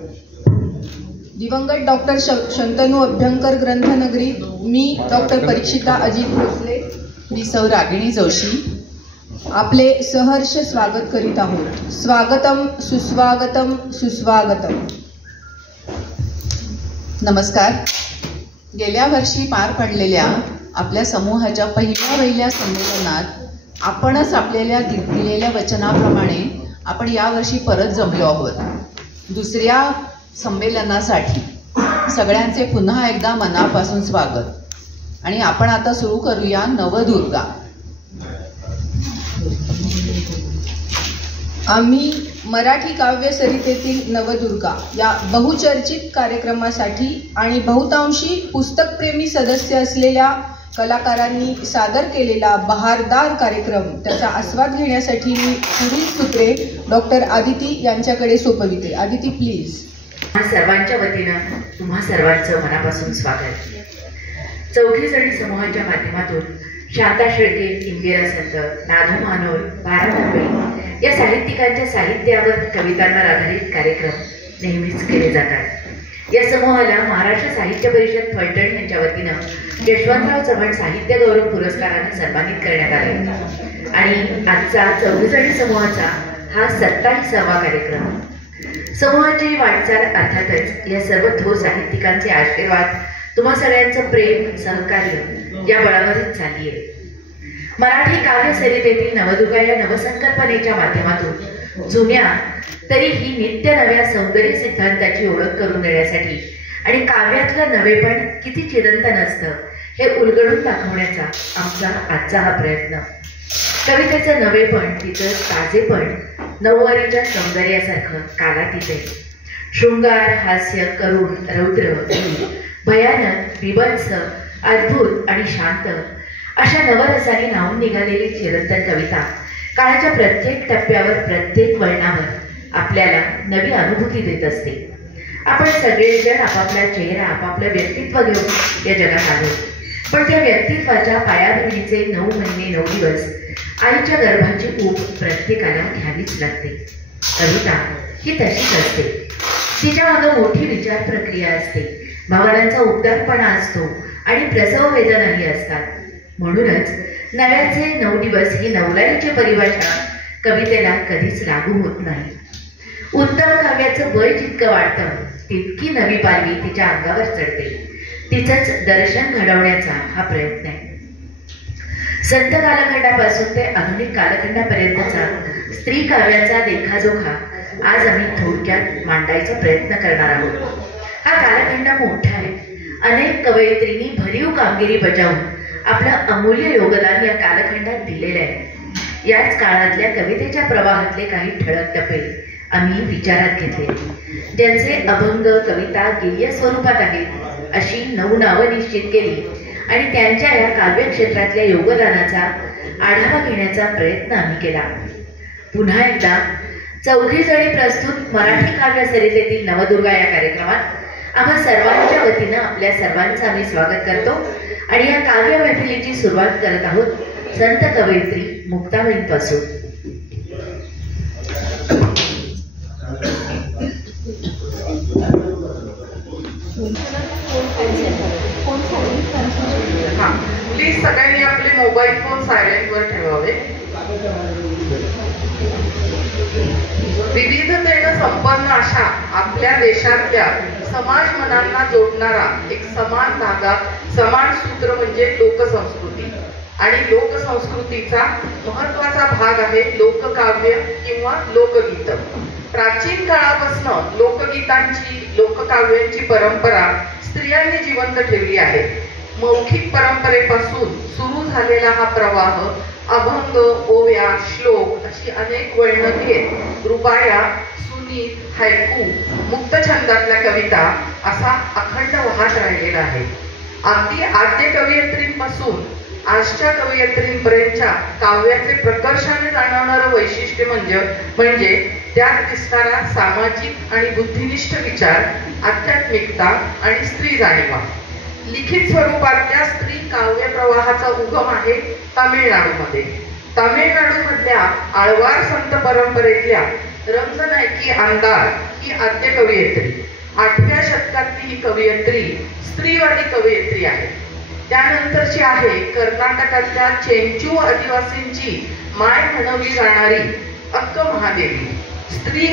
दिवंगत डॉक्टर शंतनू अभ्यंकर ग्रंथनगरी, मी डॉक्टर परीक्षिता अजित भोसले, मी सौ रागिणी जोशी आपले सहर्ष स्वागत करीत आहोत. स्वागतम सुस्वागतम सुस्वागतम. नमस्कार. गेल्या वर्षी पार पडलेल्या आपल्या समूहाच्या पहिल्या संमेलनात आपणच आपल्याला दिलेल्या वचनाप्रमाणे आपण यावर्षी परत जमलो आहोत. दुसऱ्या संमेलनासाठी सगळ्यांचे पुन्हा एकदा मनापासून स्वागत. आणि आपण आता सुरू करूया नवदुर्गा. आम्ही मराठी काव्य सरितेतील नवदुर्गा या बहुचर्चित कार्यक्रमासाठी आणि बहुतांशी पुस्तकप्रेमी सदस्य असलेल्या कलाकारांनी सादर केलेला बहारदार कार्यक्रम, त्याचा आस्वाद घेण्यासाठी मी पुढील सूत्रे डॉक्टर आदिती यांच्याकडे सोपविते. आदिती प्लीज. सर्वांच्या वतीनं तुम्हा सर्वांचं मनापासून स्वागत. चौघीजणी समूहाच्या माध्यमातून शांता शेळके, इंदिरा संत, नाधू मानोर, बारा नव्हे या साहित्यिकांच्या साहित्यावर कवितांवर आधारित कार्यक्रम नेहमीच केले जातात. या समूहाला महाराष्ट्र साहित्य परिषद फलटण यांच्या वतीनं यशवंतराव चव्हाण साहित्य गौरव पुरस्काराने सन्मानित करण्यात आले. आणि आजचा चौघीजणी समूहाचा हा 27वा कार्यक्रम. समूहाची वाटचाल अर्थातच या सर्व थोर साहित्यिकांचे आशीर्वाद, तुम्हा सगळ्यांचं प्रेम, सहकार्य या बळावरच चालली आहे. मराठी काव्य सरितेतील नवदुर्गा या नवसंकल्पनेच्या माध्यमातून जुन्या तरीही नित्य नव्या सौंदर्य सिद्धांताची ओळख करून देण्यासाठी आणि काव्यातलं नवेपण किती चिरंतन असतं हे उलगडून दाखवण्याचा आमचा आजचा हा प्रयत्न. कवितेचं नवेपण, तिचं ताजेपण नऊवारीच्या सौंदर्यासारखं कालातीत आहे. शृंगार, हास्य, करुण, रौद्र, भयानक, बिभत्स, अद्भुत आणि शांत अशा नवरसाने नावून निघालेली चिरंतन कविता काळाच्या प्रत्येक टप्प्यावर, प्रत्येक वळणावर आपल्याला नवी अनुभूती देत असते. आपण सगळेजण आपापला चेहरा, आपलं व्यक्तित्व घेऊन या जगात आलो. पण त्या व्यक्तित्वाच्या पायाभरणीचे 9 महिने 9 दिवस आईच्या गर्भाची ऊब प्रत्येकाला घ्यावीच लागते. कविता ही तशीच असते. तिच्या मागं मोठी विचार प्रक्रिया असते, भावनांचा उबदारपणा असतो आणि प्रसव वेदनाही असतात. म्हणूनच नव्याचे 9 दिवस ही नवलाईची परिभाषा कवितेला कधीच लागू होत नाही. उत्तम काव्याचं वय जितकं वाढतं तितकी नवी पालवी तिच्या अंगावर चढते. तिचंच दर्शन घडवण्याचा हा प्रयत्न आहे. संत कालखंडापासून ते आधुनिक कालखंडापर्यंतचा स्त्री काव्याचा देखाजोखा आज आम्ही थोडक्यात मांडायचा प्रयत्न करणार आहोत. हा कालखंड मोठा आहे. अनेक कवयित्रींनी भरीव कामगिरी बजावून आपलं अमूल्य योगदान या कालखंडात दिलेलं आहे. याच काळातल्या कवितेच्या प्रवाहातले काही ठळक टप्पे आम्ही विचारात घेतले, ज्यांचे अभंग, कविता गेय स्वरूपात आहेत अशी 9 नावं निश्चित केली आणि त्यांच्या या काव्य क्षेत्रातल्या योगदानाचा आढावा घेण्याचा प्रयत्न आम्ही केला. पुन्हा एकदा चौघीजणी प्रस्तुत मराठी काव्य सरितेतील नवदुर्गा या कार्यक्रमात आम्हा सर्वांच्या वतीनं आपल्या सर्वांचं आम्ही स्वागत करतो. आणि या काव्य मैफिलीची सुरुवात करत आहोत संत कवयित्री मुक्ताबाईंपासून. प्लीज सगळ्यांनी आपले मोबाईल फोन सायलेंटवर ठेवावे. विविधतेनं संपन्न अशा आपल्या देशातल्या समाज मनांना जोडणारा एक समान धागा, समान सूत्र म्हणजे लोकसंस्कृती. आणि लोकसंस्कृतीचा महत्वाचा भाग आहे लोककाव्य किंवा लोकगीत. प्राचीन काळापासून लोकगीतांची, लोककाव्यांची परंपरा स्त्रियांनी जिवंत ठेवली आहे. मौखिक परंपरेपासून सुरू झालेला हा प्रवाह अभंग, ओव्या, श्लोक अशी अनेक वळणं घेत रुबाया, सुनीत, हायकू, मुक्तछंदातल्या कविता असा अखंड वाहत राहिलेला आहे. अगदी आद्य कवयित्रींपासून आजच्या कवयित्रींपर्यंतच्या काव्याचे प्रकर्षाने जाणवणारं वैशिष्ट्य म्हणजे त्यात दिसणारा सामाजिक आणि बुद्धिनिष्ठ विचार, आध्यात्मिकता आणि स्त्री जाणीवा. लिखित स्वरूपातल्या स्त्री काव्य प्रवाहाचा उगम आहे तामिळनाडूमध्ये. तामिळनाडूमधल्या आळवार संत परंपरेतल्या रंगनायकी अंधार ही आद्य कवयित्री, 8व्या शतकातली ही कवयित्री स्त्रीवादी कवयित्री आहे. त्यानंतरची आहे कर्नाटकातल्या चेंचू आदिवासींची माय म्हणवली जाणारी अक्क महादेवी. स्त्री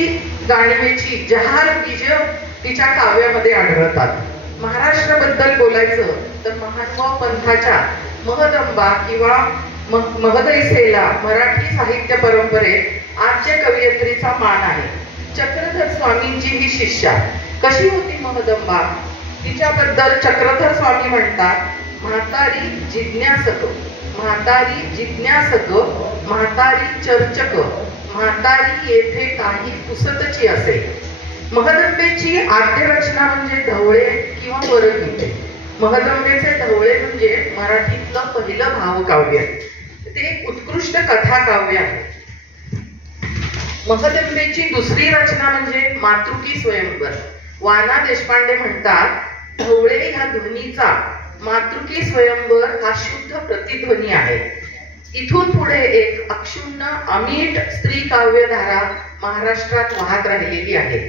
गाणवेची जहाल बीज तिच्या काव्यामध्ये आढळतात. महाराष्ट्राबद्दल बोलायचं तर महानुभाव पंथाच्या महदंबा किंवा महदैसेला मराठी साहित्य परंपरेत आद्य कवयित्रीचा मान आहे. चक्रधर स्वामींची ही शिष्या. कशी होती महदंबा? तिच्याबद्दल चक्रधर स्वामी म्हणतात, म्हातारी जिज्ञासक, म्हातारी जिज्ञासक, म्हातारी चर्चक, म्हातारी येथे काही पुसतची असे. महदंबेची आद्य रचना म्हणजे ढवळे किंवा वरगीते. महदंबेचे ढवळे म्हणजे मराठीतलं पहिलं भावकाव्य. ते एक उत्कृष्ट कथा काव्य आहे. महदंबेची दुसरी रचना म्हणजे मातृकी स्वयंवर. वाना देशपांडे म्हणतात, ढवळे ह्या ध्वनीचा मातृकी स्वयंवर हा शुद्ध प्रतिध्वनी आहे. इथून पुढे एक अक्षुण्ण अमीट स्त्री काव्यधारा महाराष्ट्रात वाहत राहिलेली आहे.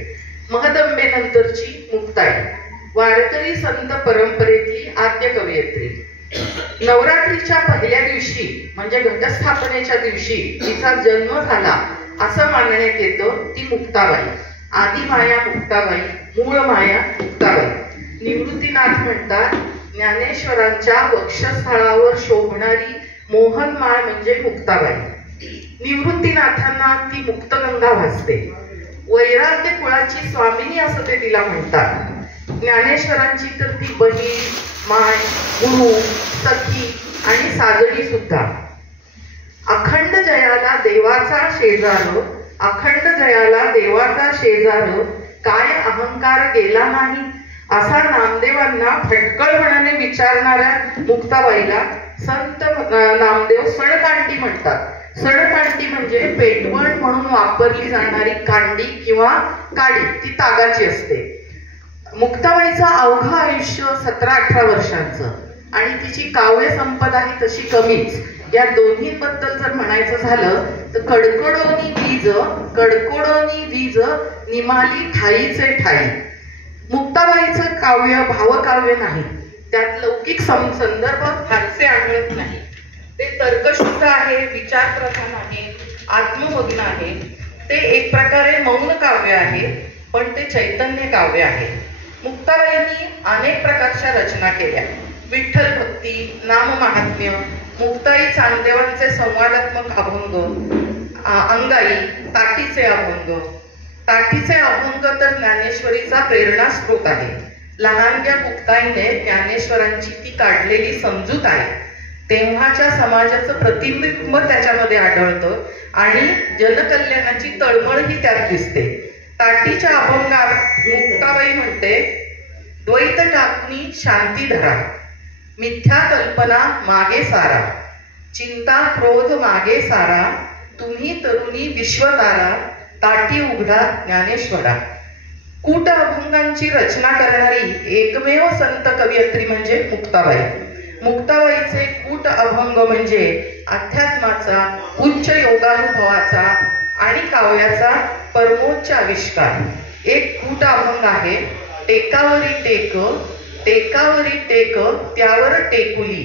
महदंबेनंतरची मुक्ताई, वारकरी संत परंपरेतली आद्य कवयित्री. नवरात्रीच्या पहिल्या दिवशी म्हणजे घटस्थापनेच्या दिवशी तिचा जन्म झाला असं मानण्यात येतं. ती मुक्ताबाई, आदिमाया मुक्ताबाई, मूळ माया मुक्ताबाई. निवृत्तीनाथ म्हणतात, ज्ञानेश्वरांच्या वक्षस्थळावर शोभणारी मोहनमाळ म्हणजे मुक्ताबाई. निवृत्तीनाथांना ती मुक्तगंगा भासते. वैराग्य कुळाची स्वामिनी असं ते तिला म्हणतात. ज्ञानेश्वरांची तर ती बहीण, माय, गुरु, सखी आणि साजडी सुद्धा. अखंड जयाला देवाचा शेजार, अखंड जयाला देवाचा शेजार, काय अहंकार गेला नाही असा नामदेवांना फटकळपणाने विचारणाऱ्या मुक्ताबाईला संत नामदेव सणकांडी म्हणतात. सणकांडी म्हणजे पेटवण म्हणून वापरली जाणारी कांडी किंवा काडी, ती तागाची असते. मुक्ताबाईचं अवघं आयुष्य 17-18 वर्षांचं आणि तिची काव्य संपदा ही तशी कमीच. या दोन्हीबद्दल जर म्हणायचं झालं तर कडकडोनी वीज, कडकडोनी वीज, निमाली ठाईचे ठाई. मुक्ताबाईचं काव्य भावकाव्य नाही, त्यात लौकिक संदर्भ फारसे आढळत नाही. ते तर्कशुद्ध आहे, विचारप्रधान आहे, आत्ममग्न आहे. ते एक प्रकारे मौन काव्य आहे, पण ते चैतन्य काव्य आहे. मुक्ताबाईंनी अनेक प्रकारच्या रचना केल्या. विठ्ठल भक्ती, नाममाहात्म्य, मुक्ताई चांगदेवांचे संवादात्मक अभंग, अंगाई, ताटीचे अभंग. ताटीचे अभंग तर ज्ञानेश्वरीचा प्रेरणा स्रोत आहे. लहानग्या मुक्ताईने ज्ञानेश्वरांची ती काढलेली समजूत आहे. तेव्हाच्या समाजाचं प्रतिबिंब त्याच्यामध्ये आढळतं आणि जनकल्याणाची तळमळही त्यात दिसते. ताटीच्या अभंगात मुक्ताबाई म्हणते, द्वैत टाकणी शांती धरा, मिथ्या कल्पना मागे सारा, चिंता क्रोध मागे सारा, तुम्ही तरुणी विश्वतारा, ताटी उघडा ज्ञानेश्वरा. कूट अभंगांची रचना करणारी एकमेव संत कवयित्री म्हणजे मुक्ताबाई. मुक्ताबाईचे कूट अभंग म्हणजे अध्यात्माचा, उच्च योगानुभवाचा आणि काव्याचा परमोच्च आविष्कार. एक कूट अभंग आहे, टेकावरी टेक, टेकावरी टेक, त्यावर टेकुली,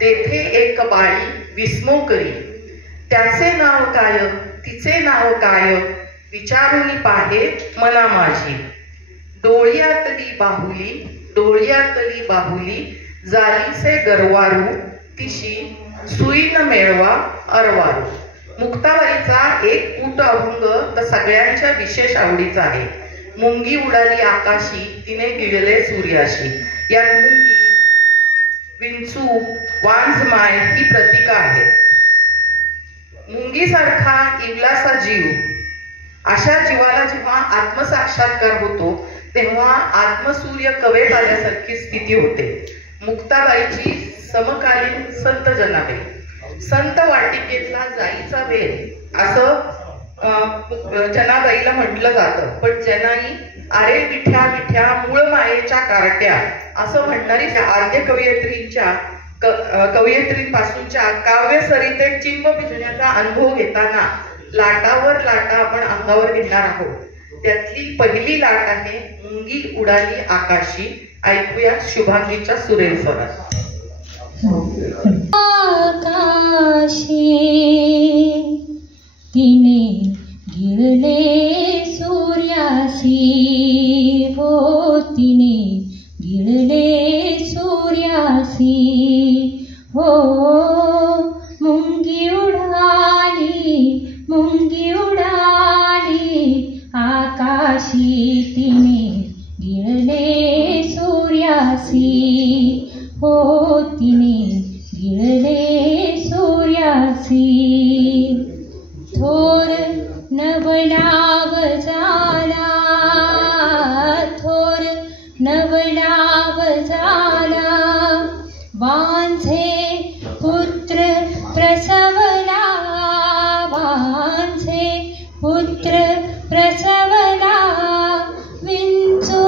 तेथे एक बाळी विस्मो करी, त्याचे नाव काय, तिचे नाव काय, विचारुनी पाहे मना माझी. डोळ्यातली बाहुली, डोळ्यातली बाहुली, जालीसे गरवारू, तिशी सुईन मेळवा अरवारू. मुक्ताबाईचा एक कूट अभंग तर सगळ्यांच्या विशेष आवडीचा आहे. मुंगी उडाली आकाशी, तिने गिळले सूर्याशी. यात मुंगी, विंचू, वांझमाय ही प्रतीका आहेत. मुंगीसारखा इवलासा जीव, अशा जीवाला जेव्हा आत्मसाक्षात्कार होतो तेव्हा आत्मसूर्य कवेत आल्यासारखी स्थिती होते. मुक्ताबाईची समकालीन संत जनाबे. संत वाटिकेतला जाईचा वेल असं जनाबाईला म्हटलं जातं, पण जनाई अरे विठ्या विठ्या मूळ मायेच्या कारट्या असं म्हणणारी आद्य कवयित्रींपासूनच्या काव्य सरितेत चिंब भिजण्याचा अनुभव घेताना लाटावर लाटा आपण अंगावर घेणार आहोत. त्यातली पहिली लाट आहे मुंगी उडाली आकाशी. ऐकूया शुभांगीच्या सुरेल स्वरात. आकाशी तिने गिळले सूर्यासी, हो तिने गिळले सूर्यासी, हो मुंगी उडाली आकाशी तिने गिळले सूर्यासी, हो तिने गिळले सूर्यासी. थोर नवलाव झाला, थोर नवलाव झाला, वांझे पुत्र प्रसवला, वांझे पुत्र प्रसवला, विंचू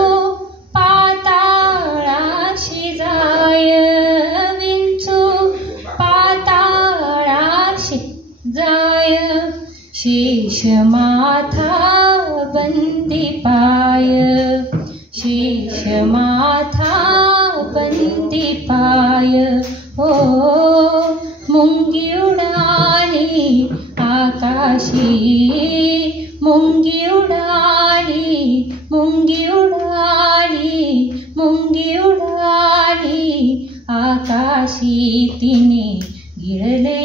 पाताळाशी जाय, विंचू पाताळाशी जाय, शेष माथा बंदी पाय, शेष माथा बंदी पाय, हो मुंगी उडाली आकाशी, मुंगी उडाली, मुंगी उडाली, मुंगी उडाली आकाशी तिने गिळले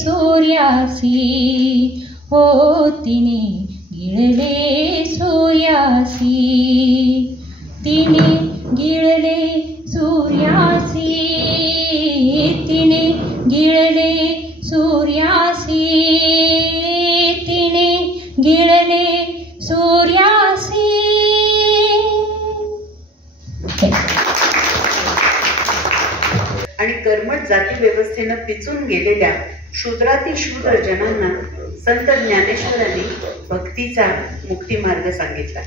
सूर्यासी, हो तिने गिळले सूर्यासी, तिने गिळले सूर्यासी, तिने गिळले सूर्यासी, तिने गिळले सूर्यासी. आणि कर्मठ जाती व्यवस्थेनं पिचून गेलेल्या शूद्रातील शूद्र जनांना संत ज्ञानेश्वरांनी भक्तीचा मुक्ती मार्ग सांगितला.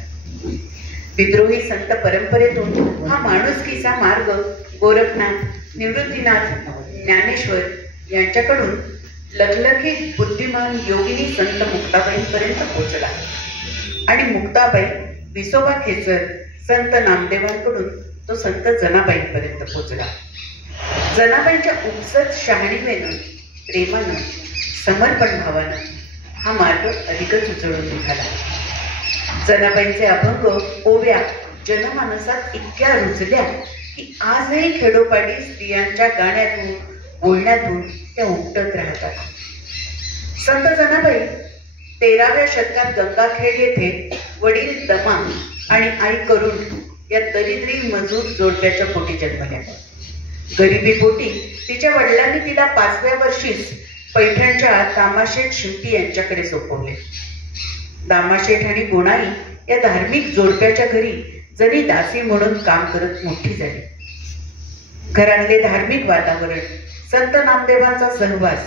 विद्रोही संत परंपरेतून हा माणुसकीचा मार्ग गोरखनाथ, निवृत्तीनाथ, ज्ञानेश्वर यांच्याकडून लखलखीत बुद्धिमान योगिनी संत मुक्ताबाईंपर्यंत पोहोचला. आणि मुक्ताबाई विसोबा खेचर संत नामदेवांकडून तो संत जनाबाईंपर्यंत पोहोचला. जनाबाईंच्या उपसत शहाणीवेनं, प्रेमानं, समर्पण भावानं हा मार्ग अधिकच उजळून निघाला. जनाबाईंचे अभंग ओव्या जनमानसात इतक्या रुजल्या की आजही खेडोपाडी स्त्रियांच्या गाण्यातून बोलण्यातून त्या उमटत राहतात. संत जनाबाई 13व्या शतकात गंगाखेड येथे वडील दमा आणि आई करुण या दरिद्री मजूर जोडप्याच्या पोटी जन्मल्या. गरिबीपोटी तिच्या वडिलांनी तिला 5व्या वर्षीच पैठणच्या दामाशेठ शिंपी यांच्याकडे सोपवले. दामाशेठ आणि गोणाई या धार्मिक जोडप्याच्या घरी जरी दासी म्हणून काम करत मोठी झाली. घरातले धार्मिक वातावरण, संत नामदेवांचा सहवास,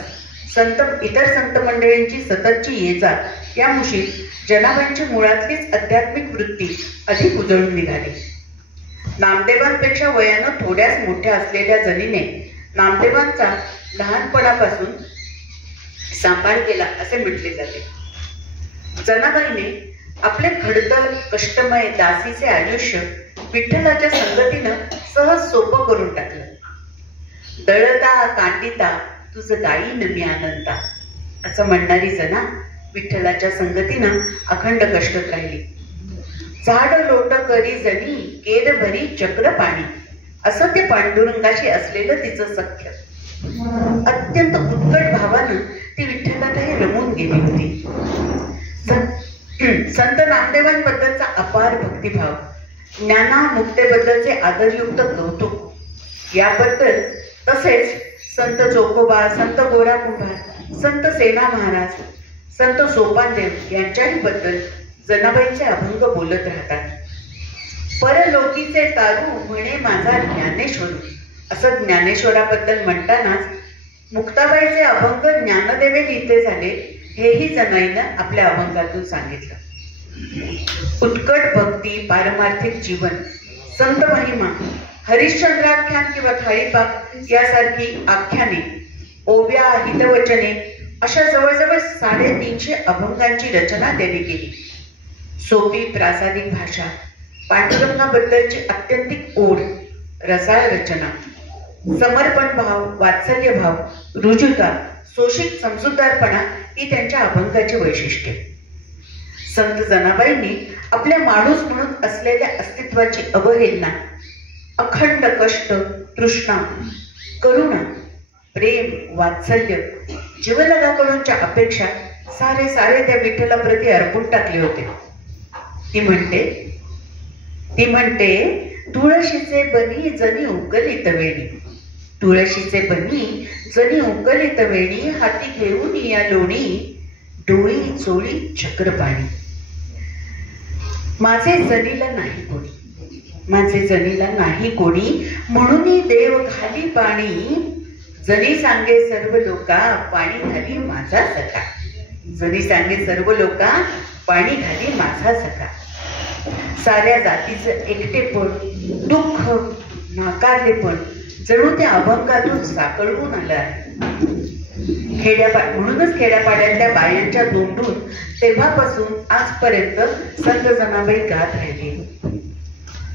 इतर संत मंडळींची सततची ये-जा यामुळे जनाबाईंची मुळातलीच आध्यात्मिक वृत्ती अधिक उजळून निघाली. नामदेवांपेक्षा वयानं थोड्याच मोठ्या असलेल्या जनीने नामदेवांचा लहानपणापासून सांभाळ केला असे म्हटले जाते. जनाबाईने आपले खडतर कष्टमय दासीचे आयुष्य विठ्ठलाच्या संगतीनं सहज सोपं करून टाकलं. दळता कांडिता तुझं दाईन मी आनंदा असं म्हणणारी जना विठ्ठलाच्या संगतीनं अखंड कष्टत राहिली. झाड लोट करी जनी केद भरी चक्र पाणी असं ते पांडुरंगाशी असलेलं तिचं सख्य. अत्यंत उत्कट भावानं ती विठ्ठलातही रमून गेली होती. संत नामदेवांबद्दलचा अपार भक्तिभाव, ज्ञानामुक्तेबद्दलचे आदरयुक्त कौतुक याबद्दल, तसेच संत चोखोबा, संत गोरा कुंभार, संत सेना महाराज, संत सोपानदेव यांच्याही बद्दल जनाबाईंचे अभंग बोलत राहतात. परलोकीचे तारू म्हणे माझा ज्ञानेश्वर असं ज्ञानेश्वराबद्दल म्हणतानाच मुक्ताबाईचे अभंग ज्ञानदेवे लिहिते झाले हेही जनाईनं आपल्या अभंगातून सांगितलं. उत्कट भक्ती, पारमार्थिक जीवन, संत महिमा, हरिश्चंद्राख्यान किंवा थाळीपाक यासारखी आख्याने, ओव्या, हितवचने, अशा जवळजवळ 350 अभंगांची रचना त्यांनी केली. सोपी प्रासादिक भाषा, पांडुरंगाबद्दलची अत्यंतिक ओढ, रसाळ रचना, समर्पण भाव, वात्सल्य भाव, रुजुता, शोषित समजूतदारपणा ही त्यांच्या अभंगाची वैशिष्ट्ये. संत जनाबाईंनी आपल्या माणूस म्हणून असलेल्या अस्तित्वाची अवहेलना, अखंड कष्ट, तृष्णा, करुणा, प्रेम, वात्सल्य, जीवलगाकडूनच्या अपेक्षा सारे त्या विठ्ठलाप्रती अर्पून टाकले होते. ती म्हणते तुळशीचे बनी जनी उकलित वेणी, तुळशीचे बनी जनी उकलित वेणी, हाती घेऊन या लोणी, डोळी चोळी चक्रपाणी. माझे जनीला नाही कोणी, माझे जनीला नाही कोणी, म्हणून देव घाली पाणी, जनी सांगे सर्व लोका, पाणी घाली माझा सखा. जनी सांगे सर्व लोका, पाणी घाली माझा सखा. साऱ्या जातीचं एकटेपण, दुःख, नाकारलेपण जणू त्या अभंगातून साकळवून आलं आहे. म्हणूनच खेड्यापाड्यातल्या बायांच्या दोंडून तेव्हापासून आजपर्यंत संत जनाबाई गात राहिली.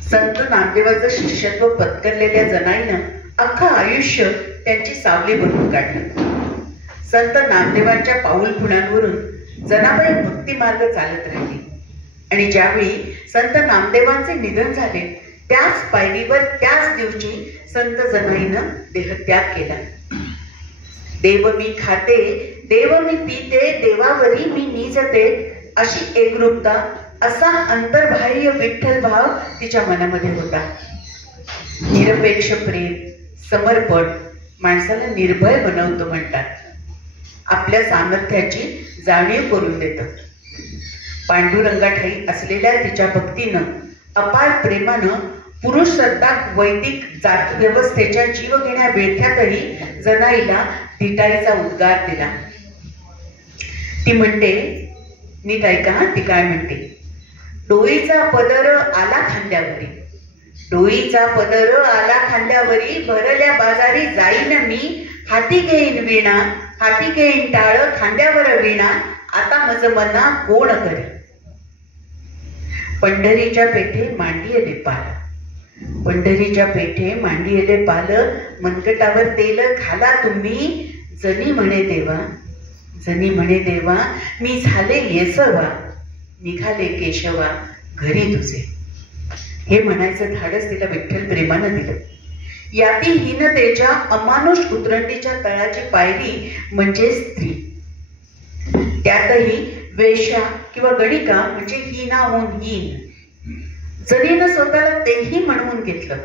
संत नामदेवाचं शिष्यत्व पत्करलेल्या जनाईनं अख्खं आयुष्य त्यांची सावली बनवून काढलं. संत नामदेवांच्या पाऊल खुणांवरून जनाबाई भक्ती मार्ग चालत राहिली आणि ज्यावेळी संत नामदेवांचे निधन झाले त्याच पायरीवर त्याच दिवशी संत जनाईनं देहत्याग केला. देव मी खाते, देव मी पिते, देवावरी मी निजते, अशी एकरूपता, असा अंतर्बाह्य विठ्ठल भाव तिच्या मनामध्ये होता. निरपेक्ष प्रेम, समर्पण माणसाला निर्भय बनवतो म्हणतात. आपल्या सामर्थ्याची जाणीव करून देतं. पांडुरंगाठाई असलेल्या तिच्या भक्तीनं, अपार प्रेमानं पुरुष सत्ताक वैदिक जात व्यवस्थेच्या जीवघेण्या बेथ्यातही जनाईला धिटाईचा उद्गार दिला. ती म्हणते, नीट ऐका, ती काय म्हणते, डोईचा पदर आला खांद्यावरी, डोईचा पदर आला खांद्यावरी, भरल्या बाजारी जाईन मी, हाती घेईन वीणा, हाती घेईन टाळ, खांद्यावर वीणा, आता मज मना कोण करी. पंढरीच्या पेठे मांडियले पाल, पंढरीच्या पेठे मांडियले पाल, मनगटावर तेल घाला तुम्ही, जनी म्हणे देवा, जनी म्हणे देवा, मी झाले येसवा, निघाले केशवा घरी तुझे. हे म्हणायचं धाडस तिला विठ्ठल प्रेमानं दिलं. याती हीनतेच्या अमानुष उतरंडीच्या तळाची पायरी म्हणजे स्त्री. त्यातही वेश्या किंवा गणिका म्हणजे हीनाहून हीन. जनीनं स्वतःला तेही म्हणवून घेतलं.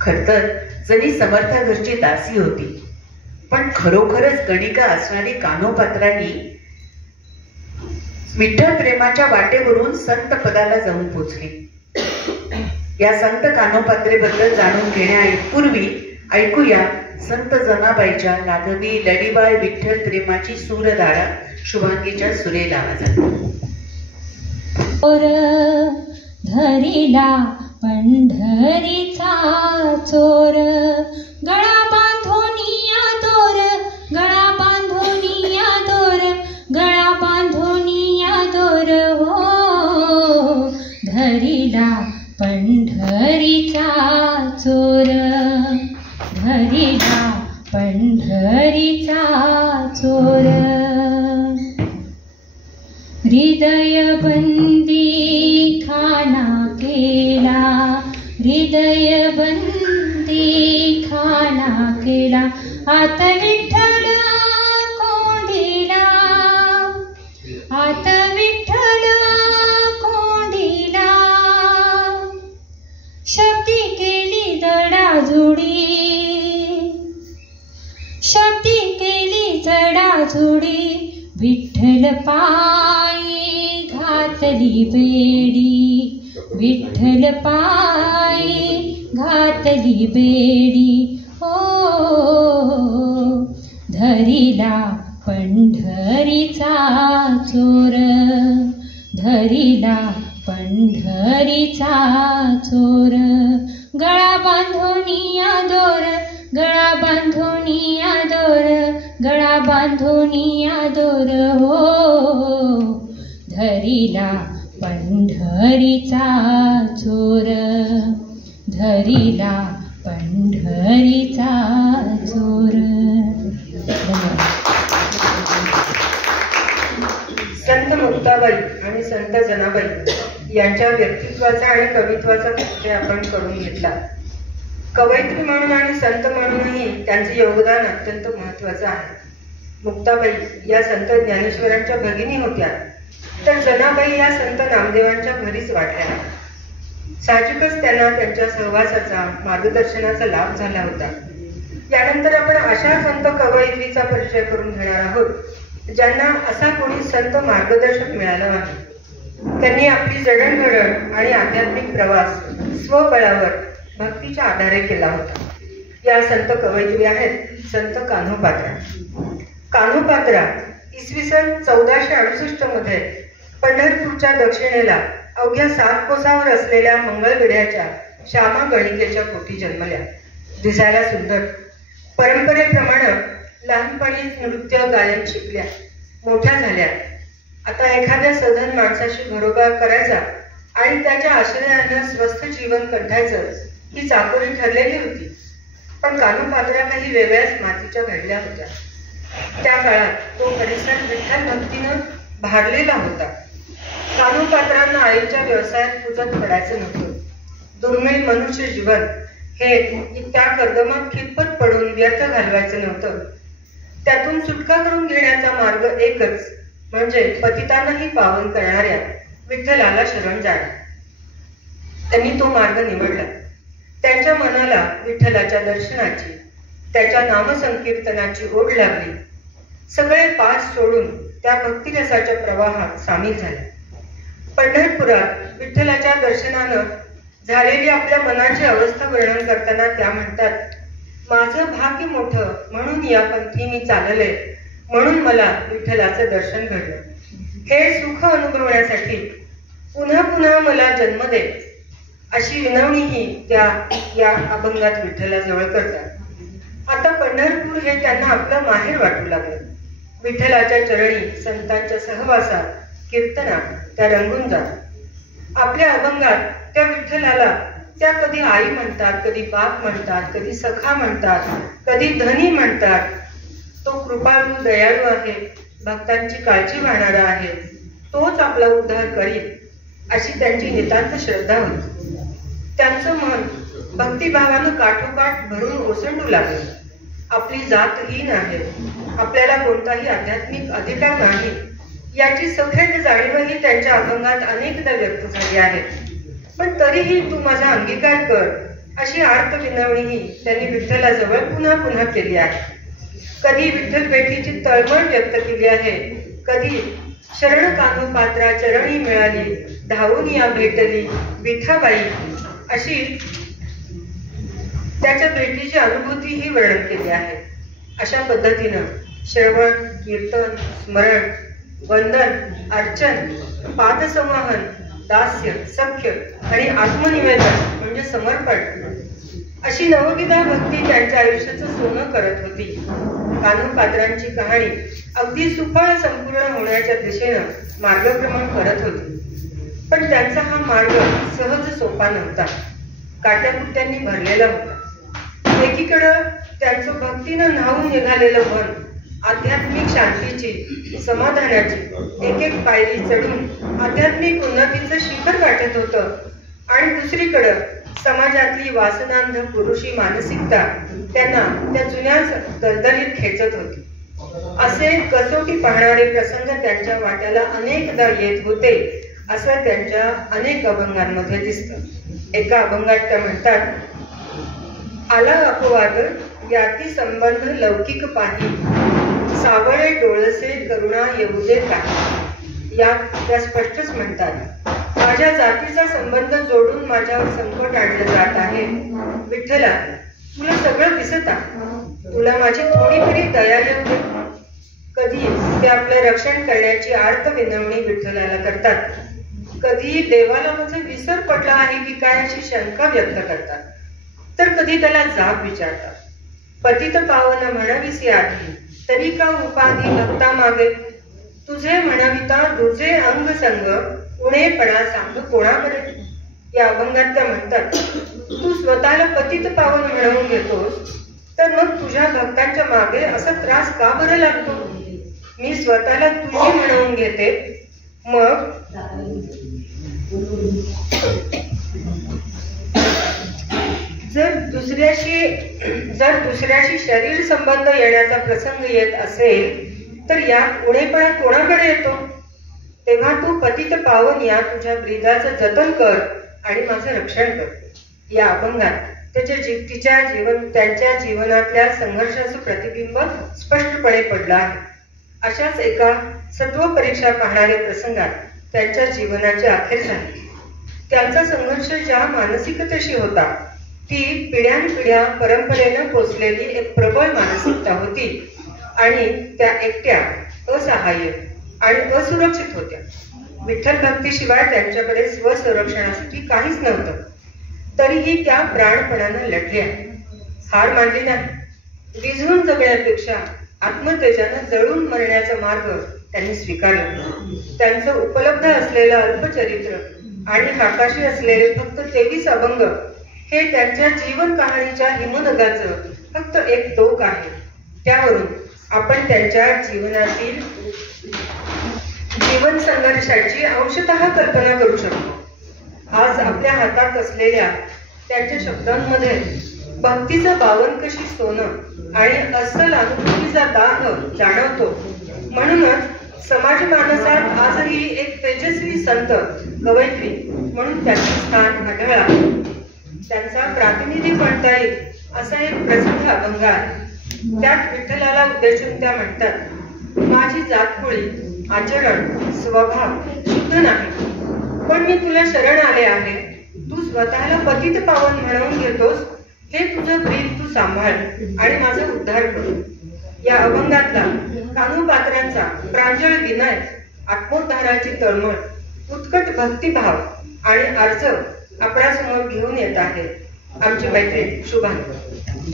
खरतर जनी समर्था घरची दासी होती, पण खरोखरच गणिका असणारी कान्होपात्रांनी विठ्ठल प्रेमाच्या वाटेवरून संत पदाला जाऊन पोचली. या संत कान्होपात्रेबद्दल जाणून घेण्यापूर्वी ऐकूया संत जनाबाईच्या लाघवी लढीबाळ विठ्ठल प्रेमाची सूरधारा शुभांगीच्या सुरेल आवाजात. धरिला पंढरीचा चोर, गळा बांधोनिया दोर, गळा बांधोनिया दोर, गळा बांधोनिया दोर, हो धरिला पंढरीचा चोर, धरिला पंढरीचा चोर. हृदय बंदी खाना केला, हृदय बंदी खाना केला, आत विठ्ठल कोंडीला, आत विठ्ठल कोंडीला. शब्दी केली जडाजुडी, शब्दी केली जडाजुडी, विठ्ठल पायी घातली बेडी, विठ्ठल पायी घातली बेडी, हो धरिला पंढरीचा चोर, धरिला पंढरीचा चोर. गळा बांधोनिया दोर, गळा बांधोनिया दोर, गळा बांधूनिया दोर हो, धरिला पंढरीचा चोर, धरिला पंढरीचा चोर. संत मुक्ताबाई आणि संत जनाबाई यांच्या व्यक्तित्वाचा आणि कवित्वाचा परिचय आपण करून घेतला. कवयित्री म्हणून आणि संत म्हणूनही त्यांचे योगदान अत्यंत महत्वाचं आहे. मुक्ताबाई या संत ज्ञानेश्वरांच्या भगिनी होत्या, तर जनाबाई या संत नामदेवांच्या घरीच वाढल्या. साहजिकच त्यांना त्यांच्या सहवासाचा, मार्गदर्शनाचा लाभ झाला होता. यानंतर आपण अशा संत कवयित्रीचा परिचय करून घेणार आहोत ज्यांना असा कोणी संत मार्गदर्शक मिळाला नाही. त्यांनी आपली जडणघडण आणि आध्यात्मिक प्रवास स्वबळावर भक्तीच्या आधारे केला होता. या संत कवयित्री आहेत संत कान्होपात्रा. कान्होपात्रा इसवी सन 1468 मध्ये पंढरपूरच्या दक्षिणेला अवघ्या 7 कोसावर असलेल्या मंगळवेढ्याच्या श्यामा गणिकेच्या पोटी जन्मल्या. दिसायला सुंदर, परंपरेप्रमाणे लहानपणी नृत्य गायन शिकल्या. मोठ्या झाल्या. आता एखाद्या सधन माणसाशी घरोबा करायचा आणि त्याच्या आश्रयानं स्वस्थ जीवन कंठायचं ही चाकोरी ठरलेली होती. पण कान्होपात्रा काही वेगळ्याच मातीच्या घडल्या होत्या. त्या काळात तो परिसर विठ्ठल भक्तीनं भारलेला होता. कान्होपात्रांना आईच्या व्यवसायात पुजत पडायचं नव्हतं. दुर्मिळ मनुष्य जीवन हे त्या कर्दमात खितपत पडून व्यर्थ घालवायचं नव्हतं. त्यातून सुटका करून घेण्याचा मार्ग एकच, म्हणजे पतितांनाही पावन करणाऱ्या विठ्ठलाला शरण जाणे. त्यांनी तो मार्ग निवडला. त्यांच्या मनाला विठ्ठलाच्या दर्शनाची, त्याच्या नामसंकीर्तनाची ओढ लागली. सगळे पास सोडून त्या भक्तिरसाच्या प्रवाहात सामील झाले. पंढरपुरात विठ्ठलाच्या दर्शनानं झालेली आपल्या मनाची अवस्था वर्णन करताना त्या म्हणतात, माझं भाग्य मोठं म्हणून या पंथी मी चालले, म्हणून मला विठ्ठलाचं दर्शन घडलं. हे सुख अनुभवण्यासाठी पुन्हा पुन्हा मला जन्म दे, अशी विनवणीही त्या या अभंगात विठ्ठलाजवळ करतात. आता पंढरपूर हे त्यांना आपलं माहेर वाटू लागलं. विठ्ठलाच्या चरणी संतांच्या सहवासात, कीर्तनात त्या रंगून जात. आपल्या अभंगात त्या विठ्ठलाला त्या कधी आई म्हणतात, कधी बाप म्हणतात, कधी सखा म्हणतात, कधी धनी म्हणतात. तो कृपाळू दयाळू आहे, भक्तांची काळजी वाहणारा आहे, तोच आपला उद्धार करील, अशी त्यांची नितांत श्रद्धा होती. त्यांचं मन भक्तिभावानं काठोकाठ भरून ओसंडू लागलं. आपली जात हीन आहे, आपल्याला कोणताही आध्यात्मिक अधिकार नाही, याची सखेत जाणीवही त्यांच्या अभंगात अनेकदा व्यक्त झाली आहे. पण तरीही तू माझा अंगीकार कर, अशी आर्त विनवणीही त्यांनी विठ्ठलाजवळ पुन्हा पुन्हा केली आहे. कधी विठ्ठल भेटीची तळमळ व्यक्त केली आहे, कधी शरण कान्होपात्रा चरणी मिळाली, धावून या भेटली विठाबाई, अशी त्याच्या भेटीची अनुभूतीही वर्णन केली आहे. अशा पद्धतीनं श्रवण, कीर्तन, स्मरण, वंदन, अर्चन, पादसंवहन, दास्य, सख्य आणि आत्मनिवेदन म्हणजे समर्पण, अशी नवविधा भक्ती त्यांच्या आयुष्याचं सोनं करत होती. कान्होपात्रांची कहाणी अगदी सुफळ संपूर्ण होण्याच्या दिशेनं मार्गक्रमण करत होती. पण त्यांचा हा मार्ग सहज सोपा नव्हता, काट्याकुट्यांनी भरलेला होता. एकीकडं त्यांचं भक्तीनं न्हावून निघालेलं मन आध्यात्मिक शांतीची, समाधानाची एक एक पायरी चढून आध्यात्मिक उन्नतीचं शिखर गाठत होतं, आणि दुसरीकडं समाजातली वासनांध पुरुषी मानसिकता त्यांना त्या जुन्याच दलदलीत खेचत होती. असे कसोटी पाहणारे प्रसंग त्यांच्या वाट्याला अनेकदा येत होते, असं त्यांच्या अनेक अभंगांमध्ये दिसतं. एका अभंगात त्या म्हणतात, आला अपवाद याती संबंध लौकिक पाही, सावळे डोळसे करुणा येऊ दे काही. या त्या स्पष्टच म्हणतात, माझ्या जातीचा संबंध जोडून माझ्यावर संकट आणलं जात आहे. विठ्ठला, तुला सगळं दिसत आहे, तुला माझी थोडी तरी दया येऊ दे. कधी ते आपलं रक्षण करण्याची आर्त विनवणी विठ्ठलाला करतात, कधी देवाला माझा विसर पडला आहे की काय अशी शंका व्यक्त करतात, तर कधी त्याला जाब विचारतात. पतित पावन म्हणावीसी आधी, तरी का उपाधी भक्ता मागे, तुझे म्हणविता दुजे अंग संग, उणेपणा सांग कोणाकडे. या अभंगात त्या म्हणतात, तू स्वतःला पतित पावन म्हणवून घेतोस, तर मग तुझ्या भक्तांच्या मागे असा त्रास का बरं लागतो. मी स्वतःला तुझी म्हणवून घेते, मग जर दुसऱ्याशी शरीर संबंध येण्याचा प्रसंग येत असेल तर यात उणेपणा कोणाकडे येतो. तेव्हा तू पतित पावन या तुझ्या ब्रीदाचं जतन कर आणि माझं रक्षण कर. या अभंगात त्यांच्या जीवनातल्या संघर्षाचं प्रतिबिंब स्पष्टपणे पडलं आहे. अशाच एका सत्व परीक्षा पाहणाऱ्या प्रसंगात त्यांच्या जीवनाची अखेर झाली. त्यांचा संघर्ष ज्या मानसिकतेशी होता ती पिढ्यानपिढ्या परंपरेनं पोचलेली एक प्रबळ मानसिकता होती आणि त्या एकट्या, असहाय्य आणि असुरक्षित होत्या. विठ्ठल भक्तीशिवाय त्यांच्याकडे स्वसंरक्षणासाठी काहीच नव्हतं. तरीही त्या प्राणपणानं लढल्या, हार मानली नाही. विझवून जगण्यापेक्षा आत्मतेजानं जळून मरण्याचा मार्ग त्यांनी स्वीकारला. त्यांचं उपलब्ध असलेलं अल्पचरित्र आणि हाताशी असलेले फक्त 23 अभंग हे त्यांच्या जीवन कहाणीच्या हिमनगाचं फक्त एक टोक आहे. त्यावरून आपण त्यांच्या जीवनातील जीवन संघर्षाची अंशतः कल्पना करू शकतो. आज आपल्या हातात असलेल्या त्यांच्या शब्दांमध्ये भक्तीचं बावनकशी सोनं आणि अस्सल अनुभूतीचा दाह जाणवतो. म्हणूनच समाज मानसात आजही एक तेजस्वी संत कवयित्री म्हणून त्यांचे स्थान आढळला. त्यांचा प्रातिनिधी म्हणता येईल असा एक प्रसिद्ध अभंग आहे. त्यात विठ्ठलाला उद्देशून त्या म्हणतात, माझी जातकुळी आचरण स्वभाव शुद्ध नाही, पण मी तुला शरण आले आहे. तू स्वतःला पतित पावन म्हणवून घेतोस, हे तुझं ब्रीद तू सांभाळ आणि माझा उद्धार कर. या अभंगातला कान्होपात्रांचा प्रांजळ विनय, आत्मोद्धाराची तळमळ, उत्कट भक्तिभाव आणि अर्ज आपणासमोर घेऊन येत आहे आमची मैत्रीण शुभांगी.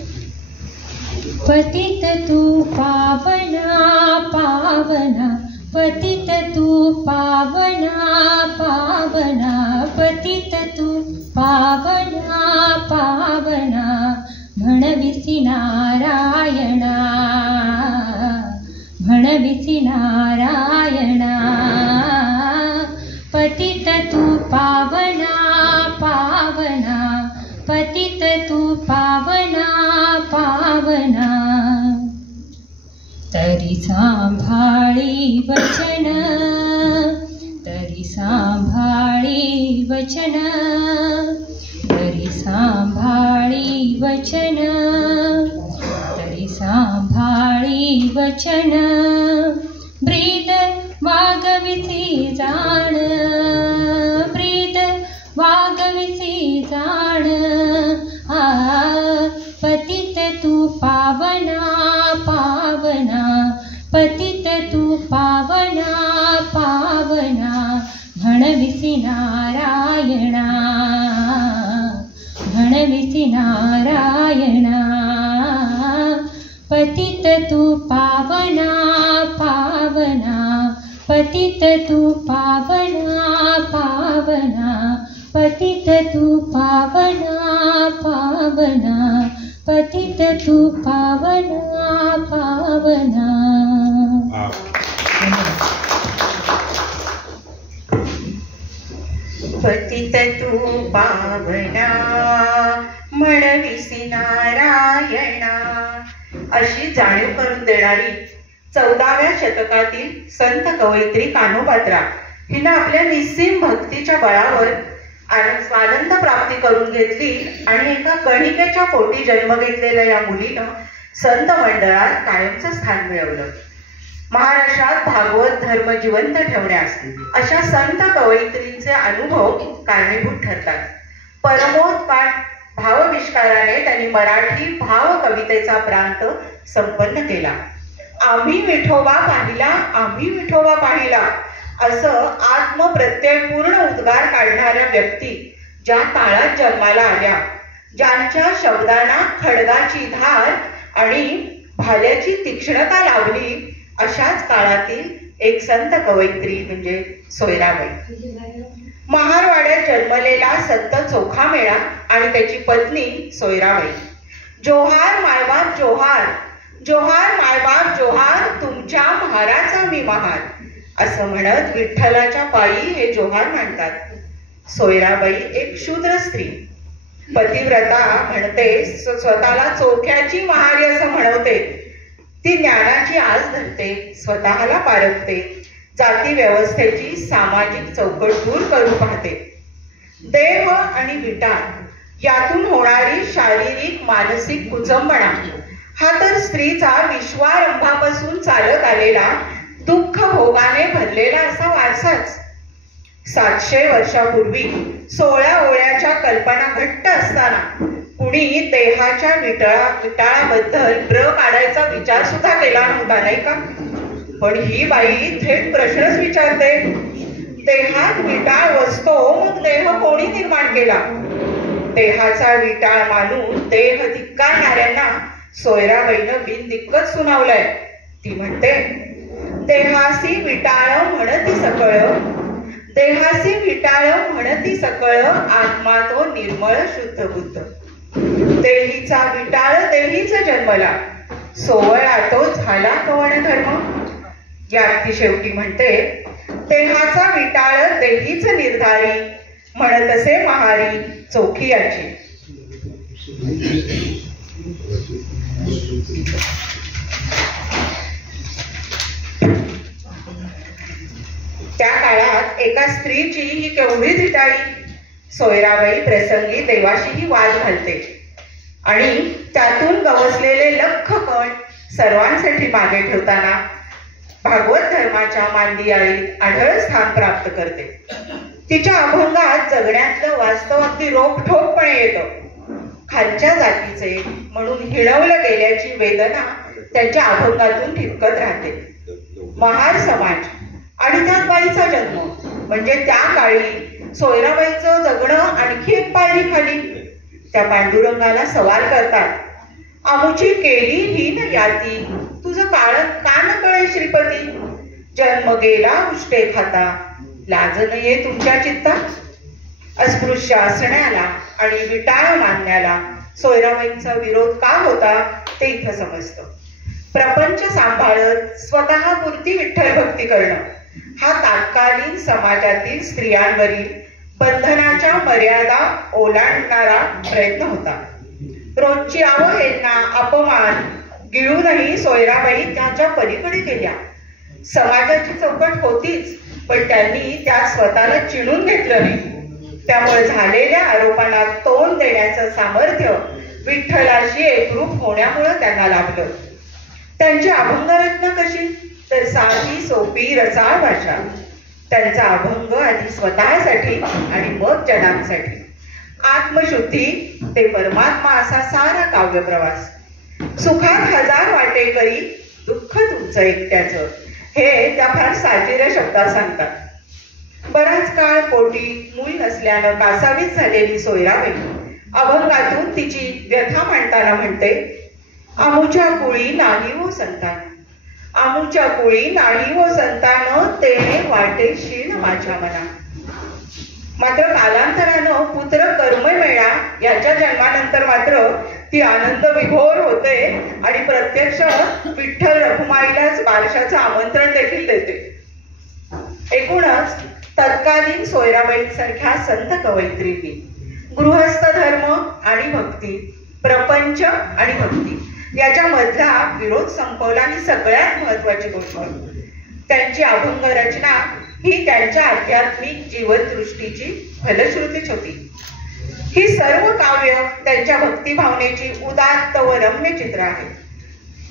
पतित तू पावना पावना, पतित तू पावना पावना, पतित तू पावना पावना, म्हणविसी नारायणा, म्हणविसी नारायणा. पतित तू पावना पावना, पतित तू पावना पावना. तरी सांभाळी वचन, तरी सांभाळी वचन, तरी सांभाळी वचन, तरी सांभाळी वचन. ब्रीद वागविसी जाण, ब्रीद वागविसी जाण. पतित तू पावना पावना, पतित तू पावना पावना, म्हणविसी नारायणा, म्हणविसी नारायणा. पतित तू पावना पावना, पतित तू पावना पावना, पतित तू पावना पावना, पतित तू पावना पावना. पतित तू पावना, म्हणविसी नारायणा. अशी जाणीव करून देणारी 14व्या शतकातील संत कवयित्री कान्होपात्रा हिनं आपल्या निस्सीम भक्तीच्या बळावर स्वानंद प्राप्ती करून घेतली आणि एका गणिकेच्या पोटी जन्म घेतलेल्या या मुलीनं संत मंडळात कायमचं स्थान मिळवलं. महाराष्ट्रात भागवत धर्म जिवंत ठेवण्यास अशा संत कवयित्रींचे अनुभव कारणीभूत ठरतात. परमोत्पाट भावविष्काराने त्यांनी मराठी भाव कवितेचा प्रांत संपन्न केला. आम्ही विठोबा पाहिला, आम्ही विठोबा पाहिला असं आत्मप्रत्ययपूर्ण उद्गार काढणाऱ्या व्यक्ती ज्या काळात जन्माला आल्या, ज्यांच्या शब्दांना खडगाची धार आणि भाल्याची तीक्ष्णता लावली अशाच काळातील एक संत कवयित्री म्हणजे सोयराबाई. महारवाड्यात जन्मलेला संत चोखामेळा आणि त्याची पत्नी सोयराबाई. जोहार मायबाप जोहार, जोहार मायबाप जोहार, तुमच्या महाराचा मी महार असं म्हणत विठ्ठलाच्या पायी हे जोहार म्हणतात. सोयराबाई एक शूद्र स्त्री, पतिव्रता म्हणते, स्वतःला चोख्याची महारी असं म्हणवते. ती ज्ञानाची आस धरते, स्वतःला पारखते, जाती व्यवस्थेची सामाजिक चौकट दूर करू पाहते. देह आणि विटा यातून होणारी शारीरिक मानसिक कुचंबणा हा तर स्त्रीचा विश्वारंभापासून चालत आलेला दुःख भोगाने भरलेला असा वारसाच. 700 वर्षापूर्वी 16 ओळ्याच्या कल्पना घट्ट असताना कुणी देहाच्या विटाळाबद्दल ब्र काढायचा विचार सुद्धा केला नव्हता, नाही का? पण ही बाई थेट प्रश्नच विचारते, देहात विटाळ वसतो मग देह कोणी निर्माण केला? देहाचा विटाळ मानून देह धिक्कारणाऱ्यांना सोयराबाईनं बिनदिक्कत सुनावलंय. ती म्हणते, देहासी विटाळ म्हणती सकळ, देहासी विटाळ म्हणती सकळ, आत्मा तो निर्मळ शुद्ध बुद्ध. देहीचा विटाळ देहीच जन्मला, सोवळा तो झाला कवण धर्म. यात ती शेवटी म्हणते, देहाचा विटाळ देहीच निर्धारी, म्हणत असे महारी चोखी याची. त्या काळात एका स्त्रीची ही केवढी धिटाळी. सोयराबाई प्रसंगी देवाशीही वाद घालते आणि त्यातून गवसलेले लख कण सर्वांसाठी मागे ठेवताना भागवत धर्माच्या मांदियाळीत आढळ स्थान प्राप्त करते. तिच्या अभंगात जगण्यातलं वास्तव अगदी रोखठोकपणे येतं. खालच्या जातीचे म्हणून हिणवलं गेल्याची वेदना त्यांच्या अभंगातून ठिपकत राहते. महार समाज आणि त्यात बाईचा जन्म म्हणजे त्या काळी सोयराबाईचं जगणं आणखी एक पायरी खाली. त्या पांडुरंगाला सवाल करतात, आमुची केली ही न याती, तुझं कान कळे श्रीपती. जन्म गेला उष्टे खाता, लाज नये तुमच्या चित्ता. अस्पृश्य असण्याला आणि विटाळ मानण्याला सोयराबाईंचा विरोध का होता ते इथं समजतं. प्रपंच सांभाळत स्वतःपुरती विठ्ठल भक्ती करणं हा तात्कालीन समाजातील स्त्रियांवरील बंधनाच्या मर्यादा ओलांडणारा प्रयत्न होता. रोजची अवहेलना अपमान गिळूनही सोयराबाई त्याच्या पलीकडे गेल्या. समाजाची चौकट होतीच, पण त्यांनी त्या स्वतःला चिणून घेतलं नाही. त्यामुळे झालेल्या आरोपांना तोंड देण्याचं सामर्थ्य विठ्ठलाशी एकरूप होण्यामुळे त्यांना लाभलं. त्यांची अभंगरत्न कशी तर साधी सोपी रसाळ भाषा. त्यांचा अभंग आधी स्वतःसाठी आणि मग जनांसाठी. आत्मशुद्धी ते परमात्मा असा सारा काव्य प्रवास. सुखात हजार वाटेकरी, दुःख तुमचं एकट्याचं, हे त्या फार साजिऱ्या शब्दात सांगतात. बराच काळ पोटी मूल नसल्यानं कासावीस झालेली सोयराबाई अभंगातून तिची व्यथा म्हणताना म्हणते, आमुच्या कुळी नाही हो संतान, आमुच्या कुळी नाही हो संतान, तेने वाटे क्षीण माझ्या मना. मात्र कालांतरानं पुत्र कर्ममेळा याच्या जन्मानंतर मात्र ती आनंद विभोर होते आणि प्रत्यक्ष विठ्ठल रखुमाईलाच बारशाचं आमंत्रण देखील देते. एकूणच तत्कालीन सोयराबाईंसारख्या संत कवयित्रींनी गृहस्थ धर्म आणि भक्ती, प्रपंच आणि भक्ती याच्या मधला विरोध संपवला. आणि सगळ्यात महत्वाची गोष्ट, त्यांची अभंग रचना ही त्यांच्या आध्यात्मिक जीवनदृष्टीची फलश्रुतीच होती. ही सर्व काव्य त्यांच्या भक्ती भावनेची उदात्त व रम्य चित्र आहे.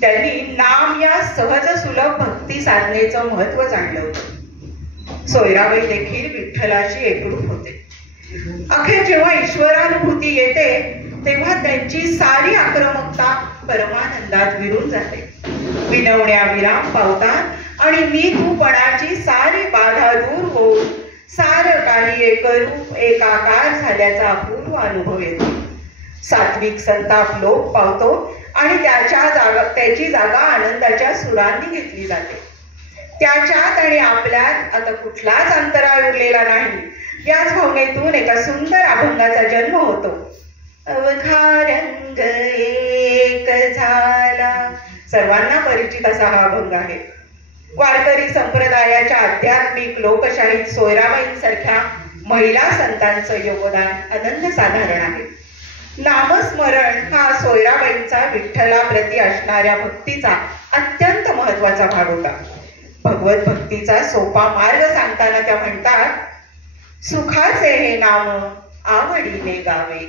त्यांनी नाम या सहज सुलभ भक्ती साधनेचं महत्व जाणलं होतं. सोयराबाई देखील विठ्ठलाशी एकरूप होते. अखेर जेव्हा ईश्वरानुभूती येते तेव्हा त्यांची सारी आक्रमकता परमानंदात विरून जाते. विनवण्या विराम पावतात आणि मी तूपणाची सारी बाधा दूर होऊन सारं काही एकरूप एकाकार झाल्याचा अपूर्व अनुभव येतो. सात्विक संताप लोप पावतो आणि त्याची जागा आनंदाच्या सुरांनी घेतली जाते. त्याच्यात आणि आपल्यात आता कुठलाच अंतराळ उरलेला नाही. याच भावनेतून एका सुंदर अभंगाचा जन्म होतो. अवघा रंग एक झाला, सर्वांना परिचित असा हा अभंग आहे. वारकरी संप्रदायाच्या आध्यात्मिक लोकशाहीत सोयराबाईंसारख्या महिला संतांचं योगदान अनन्यसाधारण आहे. नामस्मरण हा सोयराबाईंचा विठ्ठलाप्रती असणाऱ्या भक्तीचा अत्यंत महत्वाचा भाग होता. भगवत भक्तीचा सोपा मार्ग सांगताना त्या म्हणतात, सुखाचे हे नाम आवडीने गावे,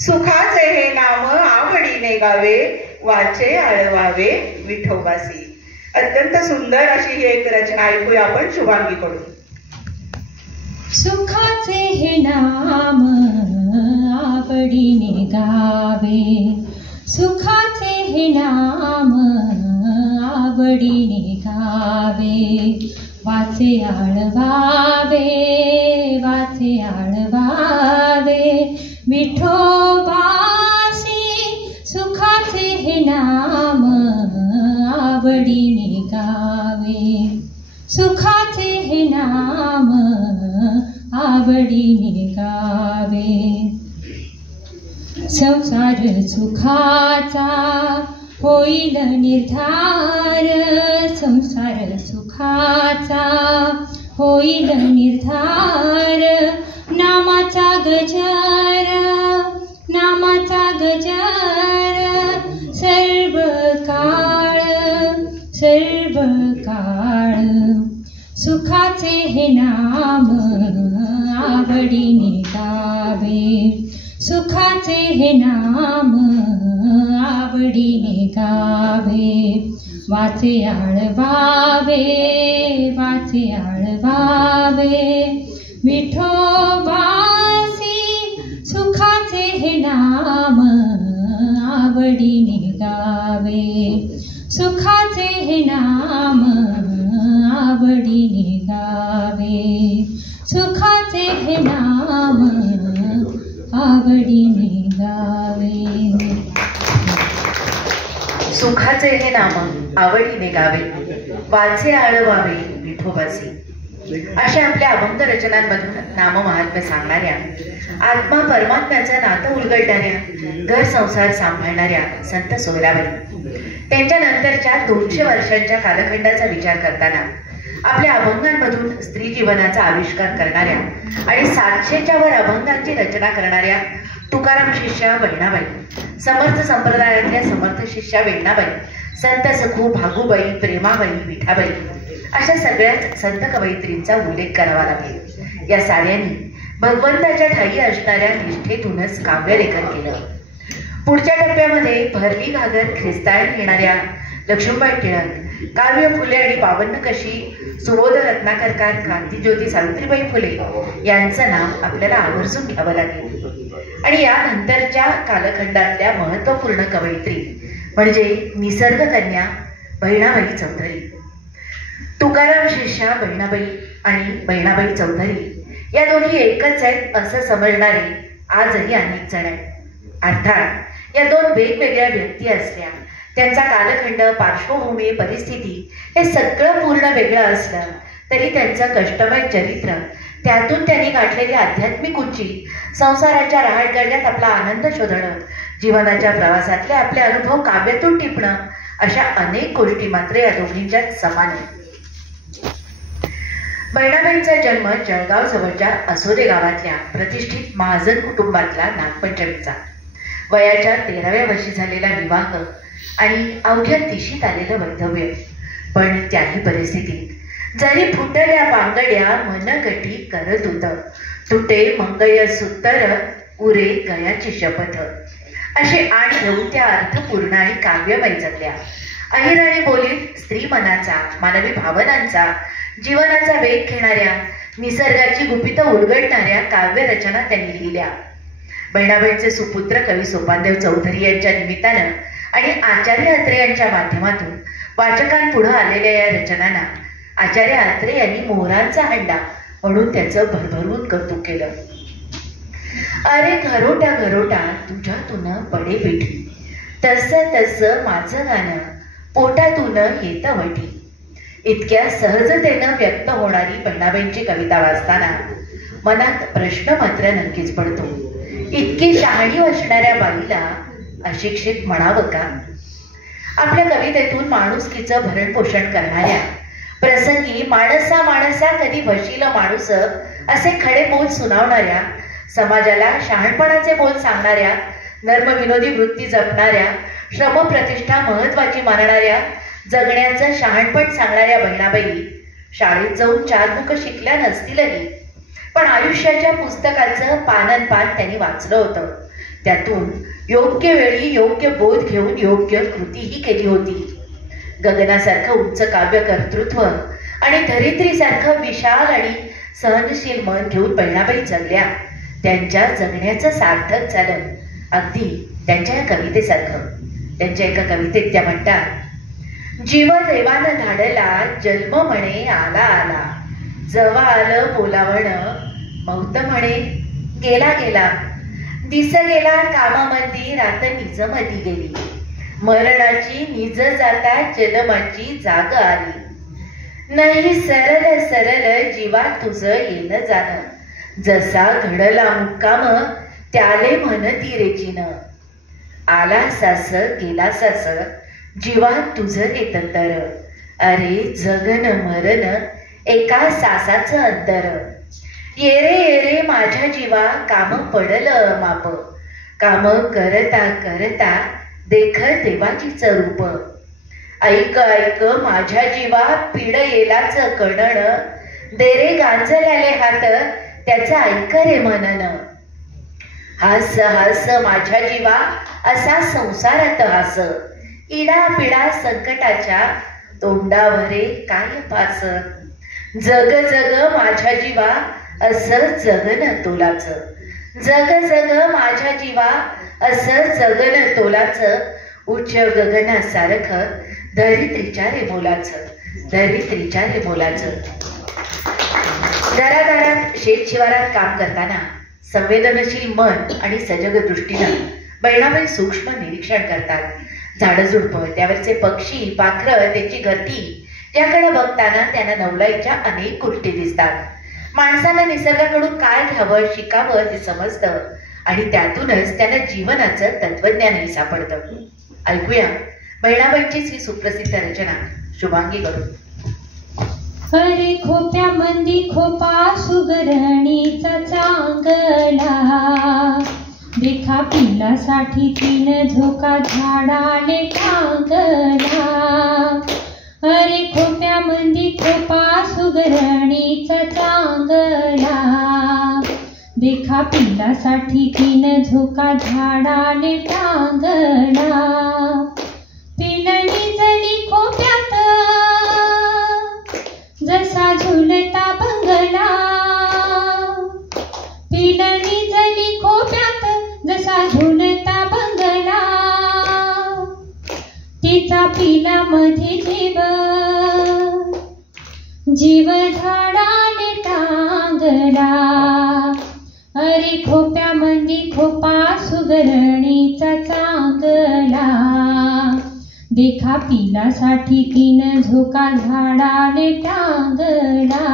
सुखाचे हे नाम आवडीने गावे, वाचे आळवावे विठोबासी. अत्यंत सुंदर अशी ही एक रचना ऐकूया आपण शुभांगीकडून. सुखाचे हे नाम आवडीने गावे, सुखाचे हे नाम आवडीने गावे, वाचे आळवावे, वाचे आळवावे विठोबासी. सुखाचे हे नाम आवडीने गावे, सुखाचे हे नाम आवडीने गावे. संसार सुखाचा होईल निर्धार, संसार सुखाचा होईल निर्धार. नामाचा गजर, नामाचा गजर सर्व काळ, सर्व काळ. सुखाचे हे नाम आवडीने गावे, सुखाचे हे नाम आवडीने गावे, वाचे आळवावे, वाचे आळवावे विठोबासी. सुखाचे हे नाम आवडीने गावे, सुखाचे हे नाम आवडीने गावे, सुखाचे हे नाम आवडीने गावे. सुखाचे हे नाम आवडीने गावे, वाचे आळवावे विठोबासी. अशा आपल्या अभंग रचनांमधून नाममहात्म्य सांगणाऱ्या, आत्मा परमात्म्याचं नातं उलगडणाऱ्या, घर संसार सांभाळणाऱ्या संत सोयराबाई, त्यांच्या नंतरच्या 200 वर्षांच्या कालखंडाचा विचार करताना आपल्या अभंगांमधून स्त्री जीवनाचा आविष्कार करणाऱ्या आणि 700च्या वर अभंगांची रचना करणाऱ्या तुकाराम शिष्या बहिणाबाई, समर्थ संप्रदायातल्या समर्थ शिष्या वेण्णाबाई, संत सखू भागूबाई, प्रेमाबाई, विठाबाई अशा सगळ्याच संत कवयित्रींचा उल्लेख करावा लागेल. या साऱ्यांनी भगवंताच्या ठायी असणाऱ्या निष्ठेतूनच काव्यलेखन केलं. पुढच्या टप्प्यामध्ये भरली घागर ख्रिस्ताळून येणाऱ्या लक्ष्मीबाई टिळक, काव्य फुले आणि पावन्न कशी सुबोध रत्नाकरकार, क्रांतिज्योती सावित्रीबाई फुले यांचं नाव आपल्याला आवर्जून घ्यावं लागेल. आणि यानंतरच्या कालखंडातल्या महत्वपूर्ण कवयित्री म्हणजे निसर्ग कन्या बहिणाबाई चौधरी. तुकाराम शिष्या बहिणाबाई आणि बहिणाबाई चौधरी या दोन्ही एकच आहेत असं समजणारे आजही अनेक जण आहेत. अर्थात या दोन वेगवेगळ्या व्यक्ती असल्या, त्यांचा कालखंड, पार्श्वभूमी, परिस्थिती हे सगळं पूर्ण वेगळं असलं तरी त्यांचं कष्टमय चरित्र, त्यातून त्यांनी गाठलेली आध्यात्मिक उंची, संसाराच्या रहाटगड्यात आपला आनंद शोधणं, जीवनाच्या प्रवासातले आपले अनुभव काव्यातून टिपणं अशा अनेक गोष्टी मात्र या दोघींच्यात समान आहेत. बहिणाबाईंचा जन्म जळगाव जवळच्या असोदे गावातल्या प्रतिष्ठित महाजन कुटुंबातला नागपंचमीचा. वयाच्या 13व्या वर्षी झालेला विवाह आणि अवघ्या तिशीत आलेलं वैधव्य. पण त्याही परिस्थितीत जरी फुटल्या पांगड्या मनगटी करत होत, तुटे मंगय सुत्तर उरे गयाची शपथ असे आणि घेऊन त्या अर्थपूर्ण आणि काव्यमय जगल्या. अहिराणी बोलीत स्त्री मनाचा, मानवी भावनांचा, जीवनाचा वेग घेणाऱ्या, निसर्गाची गुपितं उलगडणाऱ्या काव्यरचना त्यांनी लिहिल्या. बहिणाबाईंचे सुपुत्र कवी सोपानदेव चौधरी यांच्या निमित्तानं आणि आचार्य अत्रे यांच्या माध्यमातून वाचकांपुढं आलेल्या या रचनांना आचार्य अत्रे यांनी मोहरांचा हंडा म्हणून त्याचं भरभरून कौतुक केलं. अरे घरोटा घरोटा तुझ्यातून पडे पिठी, तसं तसं माझं गाणं पोटातून येतं वटी. इतक्या सहजतेनं व्यक्त होणारी बहिणाबाईंची कविता वाचताना मनात प्रश्न मात्र नक्कीच पडतो. इतकी शहाणी असणाऱ्या बाईला अशिक्षित म्हणावं का? आपल्या कवितेतून माणुसकीचं भरण पोषण करणाऱ्या, प्रसंगी माणसा माणसा कधी वशील माणूस असे खडे बोल सुनावणाऱ्या, समाजाला शहाणपणाचे बोल सांगणाऱ्या, नर्मविनोदी वृत्ती जपणाऱ्या, श्रमप्रतिष्ठा महत्वाची मानणाऱ्या, जगण्याचं शहाणपण सांगणाऱ्या बहिणाबाई शाळेत जाऊन 4 मुख शिकल्या नसतीलही, पण आयुष्याच्या पुस्तकाचं पानन-पान त्यांनी वाचलं होतं. त्यातून योग्य वेळी योग्य बोध घेऊन योग्य कृतीही केली होती. गगनासारखं उंच काव्य कर्तृत्व आणि धरित्रीसारखं विशाल आणि सहनशील मन घेऊन बहिणाबाई जगल्या. त्यांच्या जगण्याचं सार्थक झालं, अगदी त्यांच्या या कवितेसारखं. त्यांच्या एका कवितेत त्या म्हणतात, जीव देवानं धाडला जन्म म्हणे आला आला, जवा आलं बोलावण मौत म्हणे गेला गेला, दिस गेला कामामंदी रात निजमधी गेली, मरणाची निज जाता जन्माची जाग आली, नाही सरल सरल जीवा तुझं येणं जाणं, जसा घडला मुक्काम त्याले म्हणती रेचीन, आला सास गेला सास जीवा तुझं येतंतर, अरे जगन मरण एका सासाचं अंतर, येरे येरे माझ्या जीवा काम पडलं माप, काम करता करता देख देवाचीच रूप, ऐक ऐक माझ्या जीवा पीड येलाच कणण, देरे गांजल्याले हात त्याचा ऐक रे मनन, हास हास माझ्या जीवा असा संसारात हास, इडा पिडा संकटाच्या तोंडावरे काय फास, जग जग माझ्या जीवा असं जगन तोलाच, जग जग माझ्या जीवा असं जगन तोलाच, उच्च गगनासारखं धरित्रीच्या रे मोलाच, धरित्रीच्या रे मोलाच. घराघरात शेतशिवारात काम करताना संवेदनशील मन आणि सजग दृष्टीनं बहिणाबाई सूक्ष्म निरीक्षण करतात. झाडझुडपं, त्यावरचे पक्षी, पाखरं, त्यांची गती याकडे बघताना त्यांना नवलाईच्या अनेक गोष्टी दिसतात. माणसानं निसर्गाकडून काय घ्यावं, शिकावं हे समजतं आणि त्यातूनच त्यांना जीवनाचं तत्वज्ञानही सापडतं. ऐकूया बहिणाबाईंचीच ही सुप्रसिद्ध रचना शुभांगी करून. अरे खोप्या मंदी खोपा सुगरणीचा चांगला, देखा पिल्लासाठी 3 झोका झाडाने टांगला. अरे खोप्या मंदी खोपा सुगरणीचा चांगला, देखा पिल्लासाठी 3 झोका झाडाने टांगला. पिलनी जली खोप्यात जसा झुलता बंगला, पिलनी जली खोप्यात जसा झुलता बंगला, तिचा पिलामध्ये जीव जीव झाडाने टांगला. अरे खोप्यामध्ये खोपा सुगरणीचा चांगला, देखा पिलासाठी 3 झोका झाडाने टांगला.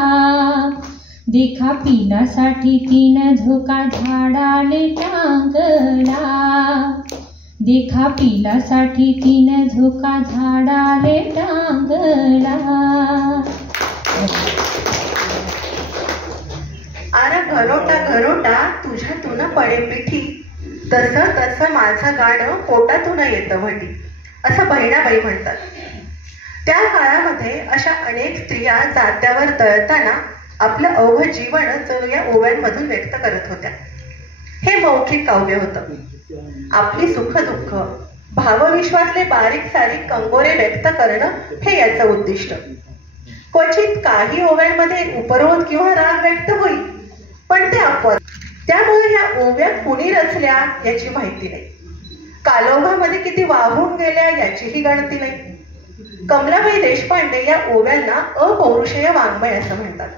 देखा पिलासाठी 3 झोका झाडाने टांगला. देखा पिलासाठी 3 झोका झाडाने टांगला. आरा घरोटा घरोटा तुझ्यातून पडे पिठी, तसं तसं माझं गाणं पोटातून येतं म्हटी, असं बहिणाबाई म्हणतात. त्या काळामध्ये अशा अनेक स्त्रिया जात्यावर तळताना आपलं अवघ जीवन जणू या ओव्यांमधून व्यक्त करत होत्या. हे मौखिक काव्य होतं. आपली सुख दुःख, भावविश्वातले बारीक सारीक कंगोरे व्यक्त करणं हे याचं उद्दिष्ट. क्वचित काही ओव्यांमध्ये उपरोध किंवा राग व्यक्त होईल, पण ते अपवाद. त्यामुळे ह्या ओव्या कुणी रचल्या याची माहिती नाही. कालोघामध्ये किती वाहून गेल्या याचीही गणती नाही. कमलाबाई देशपांडे या ओव्यांना अपौरुषेय वाङ्मय असं म्हणतात.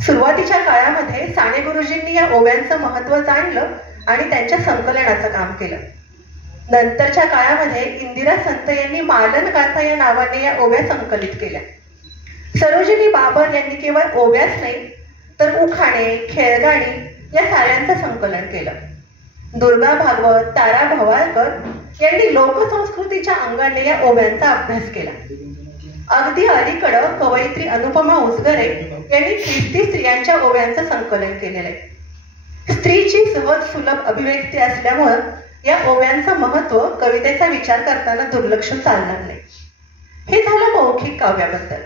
सुरुवातीच्या काळामध्ये साने गुरुजींनी या ओव्यांचं महत्व जाणलं आणि त्यांच्या संकलनाचं काम केलं. नंतरच्या काळामध्ये इंदिरा संत यांनी मालन गाथा या नावाने या ओव्या संकलित केल्या. सरोजिनी बाबर यांनी केवळ ओव्याच नाही तर उखाणे, खेळगाणी या साऱ्यांचं संकलन केलं. दुर्गा भागवत, तारा भवाळकर यांनी लोकसंस्कृतीच्या अंगाने या ओव्यांचा अभ्यास केला. अगदी अलीकडं कवयित्री अनुपमा उजगरे यांनी ख्रिस्ती स्त्रियांच्या ओव्यांचं संकलन केलेलं आहे. स्त्रीची सहज सुलभ अभिव्यक्ती असल्यामुळं या ओव्यांचं महत्व कवितेचा विचार करताना दुर्लक्ष चालणार नाही. हे झालं मौखिक काव्याबद्दल.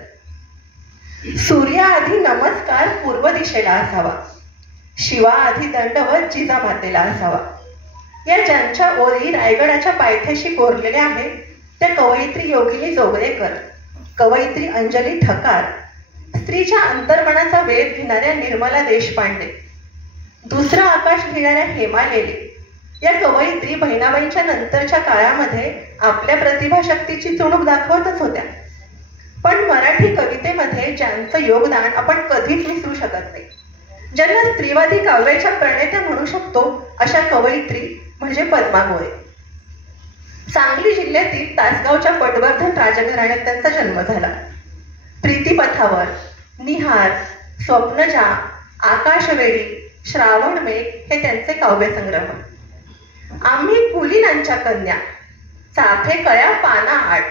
सूर्याआधी नमस्कार पूर्व दिशेला असावा, शिवाआधी दंडवत जिजामातेला असावा. या ज्यांच्या ओळी रायगडाच्या पायथ्याशी कोरलेल्या आहेत त्या कवयित्री योगिनी जोगळेकर, कवयित्री अंजली ठकार, स्त्रीच्या अंतर्मनाचा वेध घेणाऱ्या निर्मला देशपांडे, दुसरा आकाश लिहिणाऱ्या हेमा लेले या कवयित्री बहिणाबाईंच्या नंतरच्या काळामध्ये आपल्या प्रतिभाशक्तीची चुणूक दाखवतच होत्या. पण मराठी कवितेमध्ये ज्यांचं योगदान आपण कधीच विसरू शकत नाही, ज्यांना स्त्रीवादी काव्याच्या प्रणेत्या म्हणू शकतो अशा कवयित्री म्हणजे पद्मा गोळे. सांगली जिल्ह्यातील तासगावच्या पटवर्धन राजघराण्यात त्यांचा जन्म झाला. प्रीतीपथावर, निहार, स्वप्नजा, आकाशवेडी, श्रावणमेघ हे त्यांचे काव्यसंग्रह. आम्ही पुलिनांच्या कन्या, चाफे कळ्या पाना आड,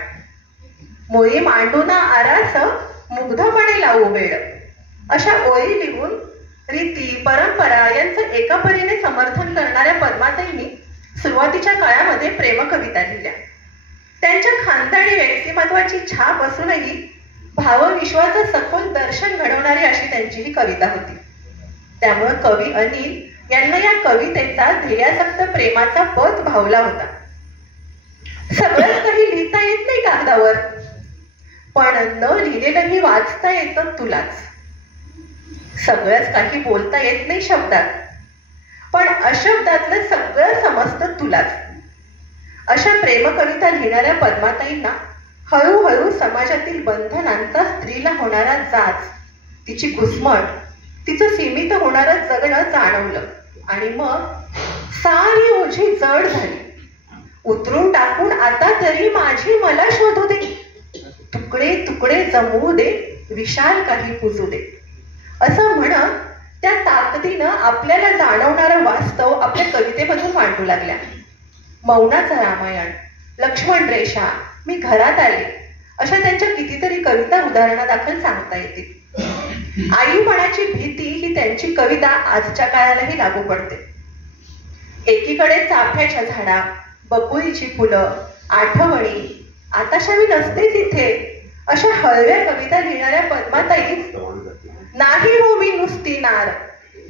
मुळी मांडूना आरास, मुग्धपणे लावू वेळ अशा ओळी लिहून रीती परंपरा यांचं एका परीने समर्थन करणाऱ्या पद्माताईंनी सुरुवातीच्या काळामध्ये प्रेमकविता लिहिल्या. त्यांच्या खानदानी व्यक्तिमत्वाची छाप असूनही भावविश्वाचं सखोल दर्शन घडवणारी अशी त्यांची ही कविता होती. त्यामुळे कवी अनिल यांना या कवितेचा ध्येयासक्त प्रेमाचा पथ भावला होता. सगळंच काही लिहिता येत नाही कागदावर, पण न लिहिलेलंही वाचता येतं तुलाच. सगळंच काही बोलता येत नाही शब्दात, पण अशब्दातलं सगळं समजतं तुलाच. अशा प्रेमकविता लिहिणाऱ्या पद्माताईंना हळूहळू समाजातील बंधनांचा स्त्रीला होणारा जाच, तिची घुसमट, तिचं सीमित होणारं जगणं जाणवलं आणि मग सारी ओझी जड झाली. उतरून टाकून आता तरी माझी मला शोधू दे, तुकडे तुकडे जमवू दे, विशाल काही पुजू दे असं म्हणत त्या ताकदीनं आपल्याला जाणवणारं वास्तव आपल्या कवितेमधून मांडू लागल्या. मौनाचं रामायण, लक्ष्मण रेषा, मी घरात आले अशा त्यांच्या कितीतरी कविता उदाहरणादाखल सांगता येतील. आईपणाची भीती ही त्यांची कविता आजच्या काळालाही लागू पडते. एकीकडे चाफ्याच्या झाडा, बकुळीची फुलं, आठवणी, आताशा मी नसतेच इथे अशा हळव्या कविता लिहिणाऱ्या पद्माताई नाही हो मी नुसती नार,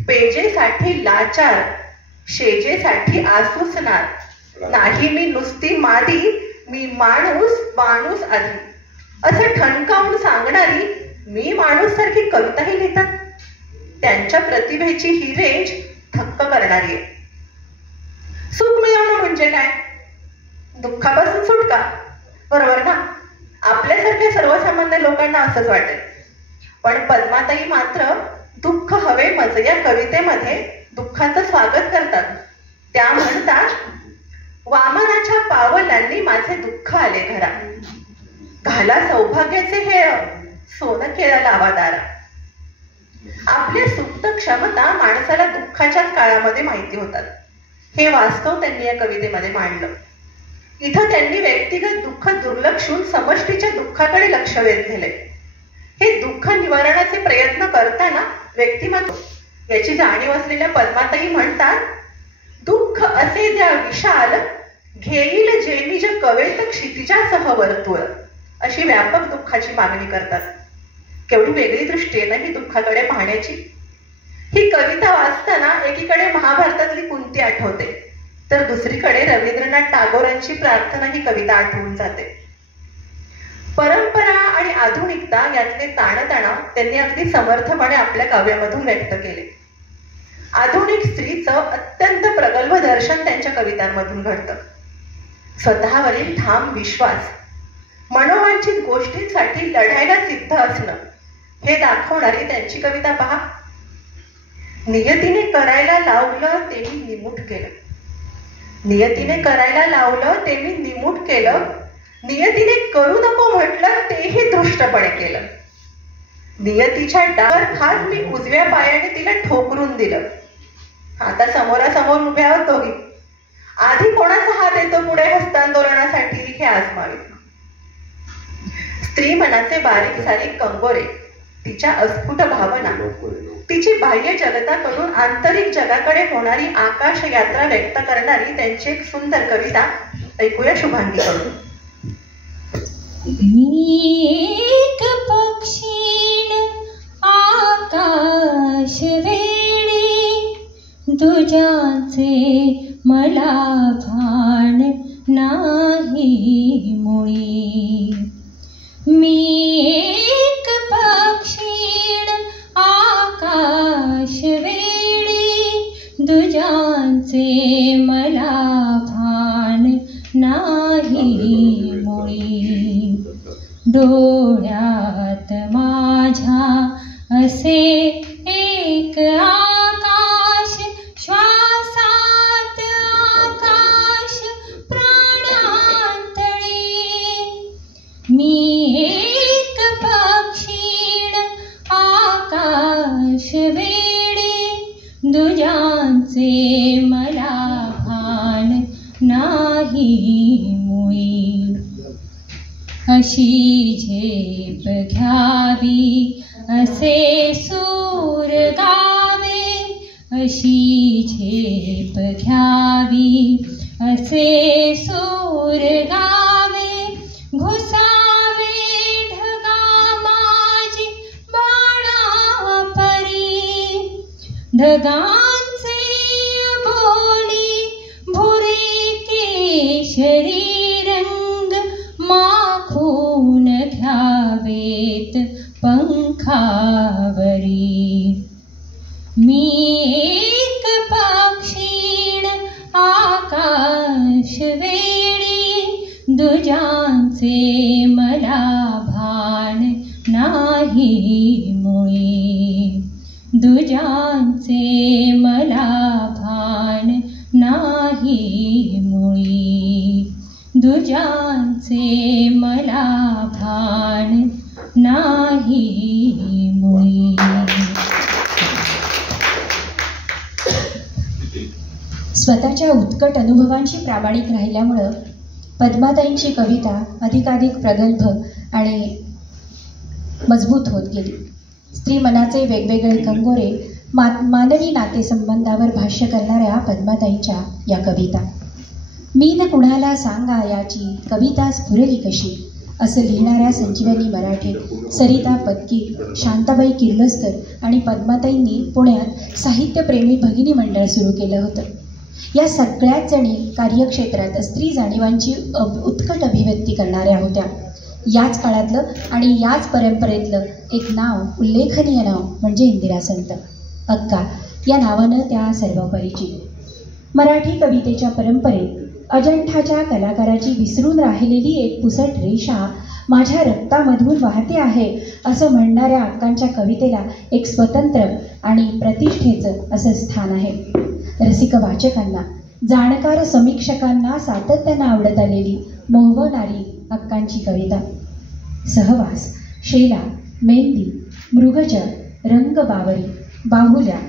पेजेसाठी लाचार, शेजेसाठी आसुसणार, नाही मी नुसती मादी, मी माणूस माणूस आधी असं ठणकावून सांगणारी मी माणूस सारखी कविताही लिहितात. त्यांच्या प्रतिभेची ही रेंज थक्क करणारी आहे. सुख मिळवणं म्हणजे काय? दुःखापासून सुटका, बरोबर ना? आपल्यासारख्या सर्वसामान्य लोकांना असंच वाटेल. पण पद्माताई मात्र दुःख हवे मज या कवितेमध्ये दुःखाचं स्वागत करतात. त्या म्हणतात, वामनाच्या पावलांनी माझे दुःख आले घरा, घाला सौभाग्याचे हेळ, सोनं केळं लावा दारा. आपल्या सुप्त क्षमता माणसाला दुःखाच्याच काळामध्ये माहिती होतात. हे वास्तव त्यांनी या कवितेमध्ये मांडलं. इथं त्यांनी व्यक्तिगत दुःख दुर्लक्षून समष्टीच्या दुःखाकडे लक्ष वेधले. हे दुःख निवारणाचे प्रयत्न करताना व्यक्तिमत्व याची जाणीव असलेल्या पद्माताई म्हणतात, दुःख असे द्या विशाल, घेईल जेनिज कवेत क्षितिजासह वर्तुळ अशी व्यापक दुःखाची मागणी करतात. केवढी वेगळी दृष्टी आहे ना ही दुःखाकडे पाहण्याची. ही कविता वाचताना एकीकडे महाभारतातली कुंती आठवते, तर दुसरीकडे रवींद्रनाथ टागोरांची प्रार्थना ही कविता आठवून जाते. परंपरा आणि आधुनिकता यातले ताणतणाव त्यांनी अगदी समर्थपणे आपल्या काव्यामधून व्यक्त केले. आधुनिक स्त्रीचं अत्यंत प्रगल्भ दर्शन त्यांच्या कवितांमधून घडतं. स्वतःवरील ठाम विश्वास, मनोवांछित गोष्टींसाठी लढायला सिद्ध असणं हे दाखवणारी त्यांची कविता पहा. नियतीने करायला लावलं ते मी निमूट केलं, नियतीने करायला लावलं ते मी निमूट केलं, नियतीने करू नको म्हटलं तेही दृष्टपणे केलं. नियतीच्या डावर खात मी उजव्या पायाने तिला ठोकरून दिलं. आता समोरासमोर उभ्या होतो, आधी कोणाचा हात येतो पुढे हस्तांदोलनासाठी हे आजमावे. स्त्री मनाचे बारीक सारीक कंगोरे, तिच्या अस्फुट भावना, तिची बाह्य जगताकडून आंतरिक जगाकडे होणारी आकाश यात्रा व्यक्त करणारी त्यांची एक सुंदर कविता ऐकूया शुभांगीकडून. एक पक्षीण आकाश वेळी, दुजाचे मला भान नाही मुळी. मी एक पक्षीण आकाश वेळी, दुजाचे मला भान नाही मुळी. डोळ्यात माझ्या असे एक आकाश, श्वासात आकाश प्राणांतळी. मी एक पक्षीण आकाश वेळी, दुजांचे मला भान नाही मुळी. अशी झेप घ्यावी असे सूर गावे, अशी झेप घ्यावी असे सूर गावे. घुसावे ढगा माझी बाणा परी, ढगांचे बोली भुरे केशरी रंग, माखून घ्यावेत पंखावरी. मी एक पक्षीण आकाश वेळी, दुजांचे मला भान नाही मुळी. दुजांचे मला भान नाही मुळी. दुजांचे मला भान नाही मुळी. स्वतःच्या उत्कट अनुभवांशी प्रामाणिक राहिल्यामुळं पद्माताईंची कविता अधिकाधिक प्रगल्भ आणि मजबूत होत गेली. स्त्री मनाचे वेगवेगळे कंगोरे, मानवी नातेसंबंधावर भाष्य करणाऱ्या पद्माताईंच्या या कविता. मी न कुणाला सांगा याची कविता स्फुरली कशी, असं लिहिणाऱ्या संजीवनी मराठे, सरिता पत्की, शांताबाई किर्लोस्कर आणि पद्माताईंनी पुण्यात साहित्यप्रेमी भगिनी मंडळ सुरू केलं होतं. या सगळ्याच जणी कार्यक्षेत्रात स्त्री जाणीवांची उत्कट अभिव्यक्ती करणाऱ्या होत्या. याच काळातलं आणि याच परंपरेतलं एक नाव, उल्लेखनीय नाव म्हणजे इंदिरा संत. अक्का या नावानं त्या सर्व परिचित. मराठी कवितेच्या परंपरेत अजंठाच्या कलाकाराची विसरून राहिलेली एक पुसट रेषा माझ्या रक्तामधून वाहते आहे असं म्हणणाऱ्या अक्कांच्या कवितेला एक स्वतंत्र आणि प्रतिष्ठेचं असं स्थान आहे. रसिक वाचकांना, जाणकार समीक्षकांना सातत्यानं आवडत आलेली मोहवणारी अक्कांची कविता. सहवास, शेला, मेहंदी, मृगजळ, रंगबावरी, बाहुल्या,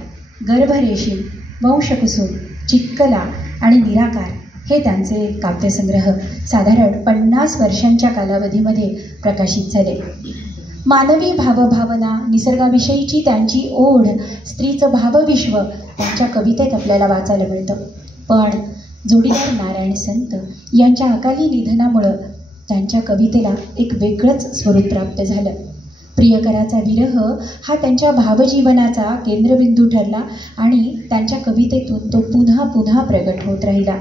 गर्भरेशीम, वंशकुसुम, चित्कला आणि निराकार हे त्यांचे काव्यसंग्रह साधारण 50 वर्षांच्या कालावधीमध्ये प्रकाशित झाले. मानवी भावभावना, निसर्गाविषयीची त्यांची ओढ, स्त्रीचं भावविश्व त्यांच्या कवितेत आपल्याला वाचायला मिळतं. पण जोडीदार नारायण संत यांच्या अकाली निधनामुळं त्यांच्या कवितेला एक वेगळंच स्वरूप प्राप्त झालं. प्रियकराचा विरह हा त्यांच्या भावजीवनाचा केंद्रबिंदू ठरला आणि त्यांच्या कवितेतून तो पुन्हा पुन्हा प्रगट होत राहिला.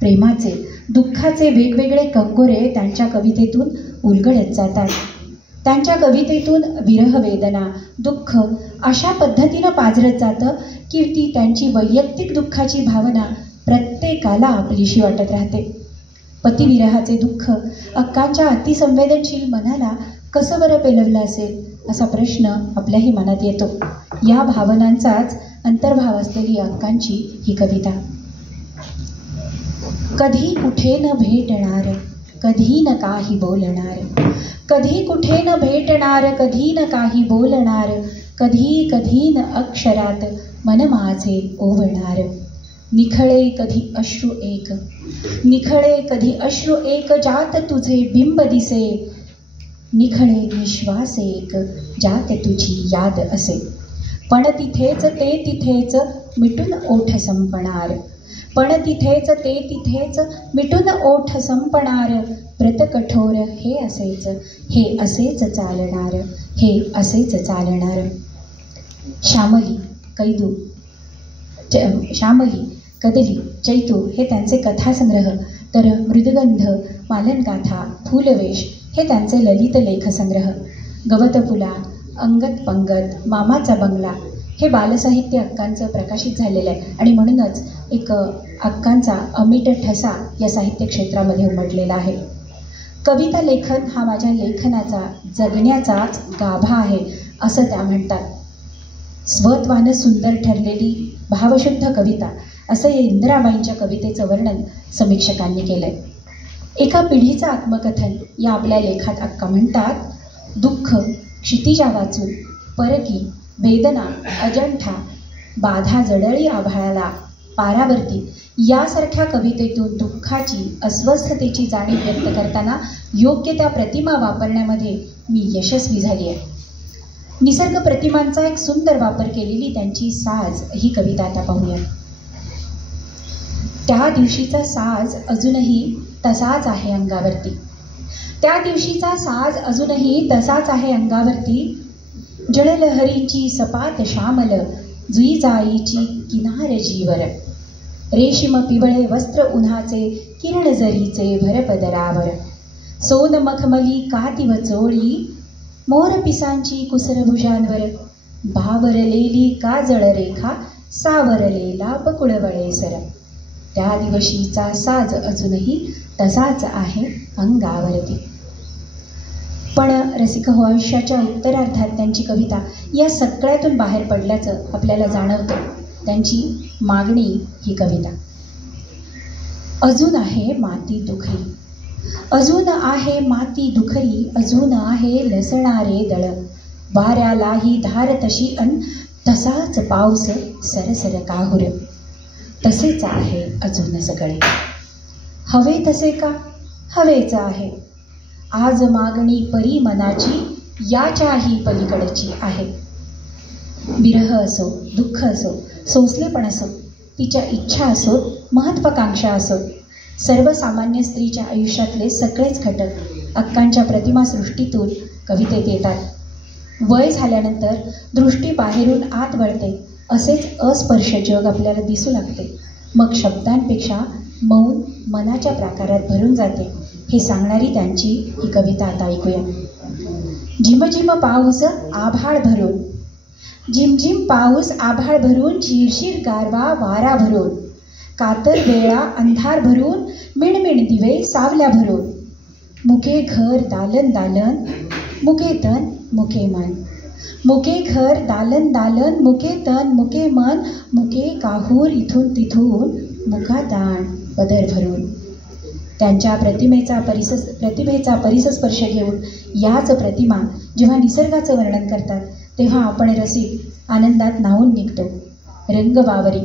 प्रेमाचे, दुःखाचे वेगवेगळे कंगोरे त्यांच्या कवितेतून उलगडत जातात. त्यांच्या कवितेतून विरह वेदना, दुःख अशा पद्धतीनं पाझरत जातं की ती त्यांची वैयक्तिक दुःखाची भावना प्रत्येकाला आपलीशी वाटत राहते. पतिविरहाचे दुःख अक्कांच्या अतिसंवेदनशील मनाला कसं बरं पेलवलं असेल असा प्रश्न आपल्याही मनात येतो. या भावनांचाच अंतर्भाव असलेली अक्कांची ही कविता. कधी कुठे न भेटणार, कधी न काही बोलणार, कधी कुठे न भेटणार, कधी न काही बोलणार, कधी कधी न अक्षरात मन माझे ओवणार. निखळे कधी अश्रू एक, निखळे कधी अश्रू एक, ज्यात तुझे बिंब दिसे, निखळे निश्वास एक, ज्यात तुझी याद असे. पण तिथेच ते तिथेच मिटून ओठ संपणार, पण तिथेच ते तिथेच मिटून ओठ संपणार. व्रत कठोर हे असेच, हे असेच चालणार, हे असेच चालणार. श्यामली, कैदू, श्यामली, कदली, चैतू हे त्यांचे कथासंग्रह, तर मृदगंध, मालनगाथा, फुलवेश हे त्यांचे ललित लेखसंग्रह. गवतफुला, अंगत पंगत, मामाचा बंगला हे बालसाहित्य अक्कांचं प्रकाशित झालेलं आहे आणि म्हणूनच एक अक्कांचा अमिट ठसा या साहित्य क्षेत्रामध्ये उमटलेला आहे. कविता लेखन हा माझ्या लेखनाचा, जगण्याचाच गाभा आहे असं त्या म्हणतात. स्वत्वानं सुंदर ठरलेली भावशुद्ध कविता असं या इंदिराबाईंच्या कवितेचं वर्णन समीक्षकांनी केलंय. एका पिढीचं आत्मकथन या आपल्या लेखात अक्का म्हणतात. दुःख क्षितिजा वाचून, परकी, वेदना, अजंठा, बाधा जडळी आभाळाला, पारावरती यासारख्या कवितेतून दुःखाची, अस्वस्थतेची जाणीव व्यक्त करताना योग्य त्या प्रतिमा वापरण्यामध्ये मी यशस्वी झाली आहे. निसर्ग प्रतिमांचा एक सुंदर वापर केलेली त्यांची साज ही कविता आता पाहूया. त्या दिवशीचा साज अजूनही तसाच आहे अंगावरती, त्या दिवशीचा साज अजूनही तसाच आहे अंगावरती. जळलहरीची सपाट श्यामल, जुई जाईची किनार जीवर, रेशीम पिवळे वस्त्र उन्हाचे, किरण जरीचे भरपदरावर, सोन मखमली काती व चोळी, मोर पिसांची कुसर भुजांवर, भावरलेली काजळ रेखा, सावरलेला बकुळवळेसर. त्या दिवशीचा साज अजूनही तसाच आहे अंगावरती. पण रसिक हो, आयुष्याच्या उत्तरार्धात त्यांची कविता या सगळ्यातून बाहेर पडल्याचं आपल्याला जाणवतं. त्यांची मागणी ही कविता. अजून आहे माती दुखरी, अजून आहे माती दुखरी, अजून आहे लसणारे दळ, वाऱ्यालाही धार तशी अन तसाच पाऊस सरसर काहुर. तसेच आहे अजून सगळे, हवे तसे का हवेच आहे. आज मागणी परी मनाची, याच्याही पलीकडची आहे. विरह असो, दुःख असो, सोसलेपण असो, तिच्या इच्छा असो, महत्वाकांक्षा असो, सर्वसामान्य स्त्रीच्या आयुष्यातले सगळेच घटक अक्कांच्या प्रतिमासृष्टीतून कवितेत येतात. वय झाल्यानंतर दृष्टी बाहेरून आत वळते, असेच अस्पर्श जग आपल्याला दिसू लागते. मग शब्दांपेक्षा मौन मनाच्या प्राकारात भरून जाते, हे सांगणारी त्यांची ही कविता आता ऐकूया. झिमझिम पाऊस आभाळ भरून, झिमझिम पाऊस आभाळ भरून, शिरशिर गारवा वारा भरून, कातर वेळा अंधार भरून, मिणमिण दिवे सावल्या भरून, मुके घर दालन दालन, मुके तन मुके मन, मुके घर दालन दालन, मुके तन मुके मन, मुके काहूर इथून तिथून, मुका दाण पदर भरून. त्यांच्या प्रतिभेचा परिसस्पर्श घेऊन याच प्रतिमा जेव्हा निसर्गाचं वर्णन करतात तेव्हा आपण रसिक आनंदात न्हावून निघतो. रंगबावरी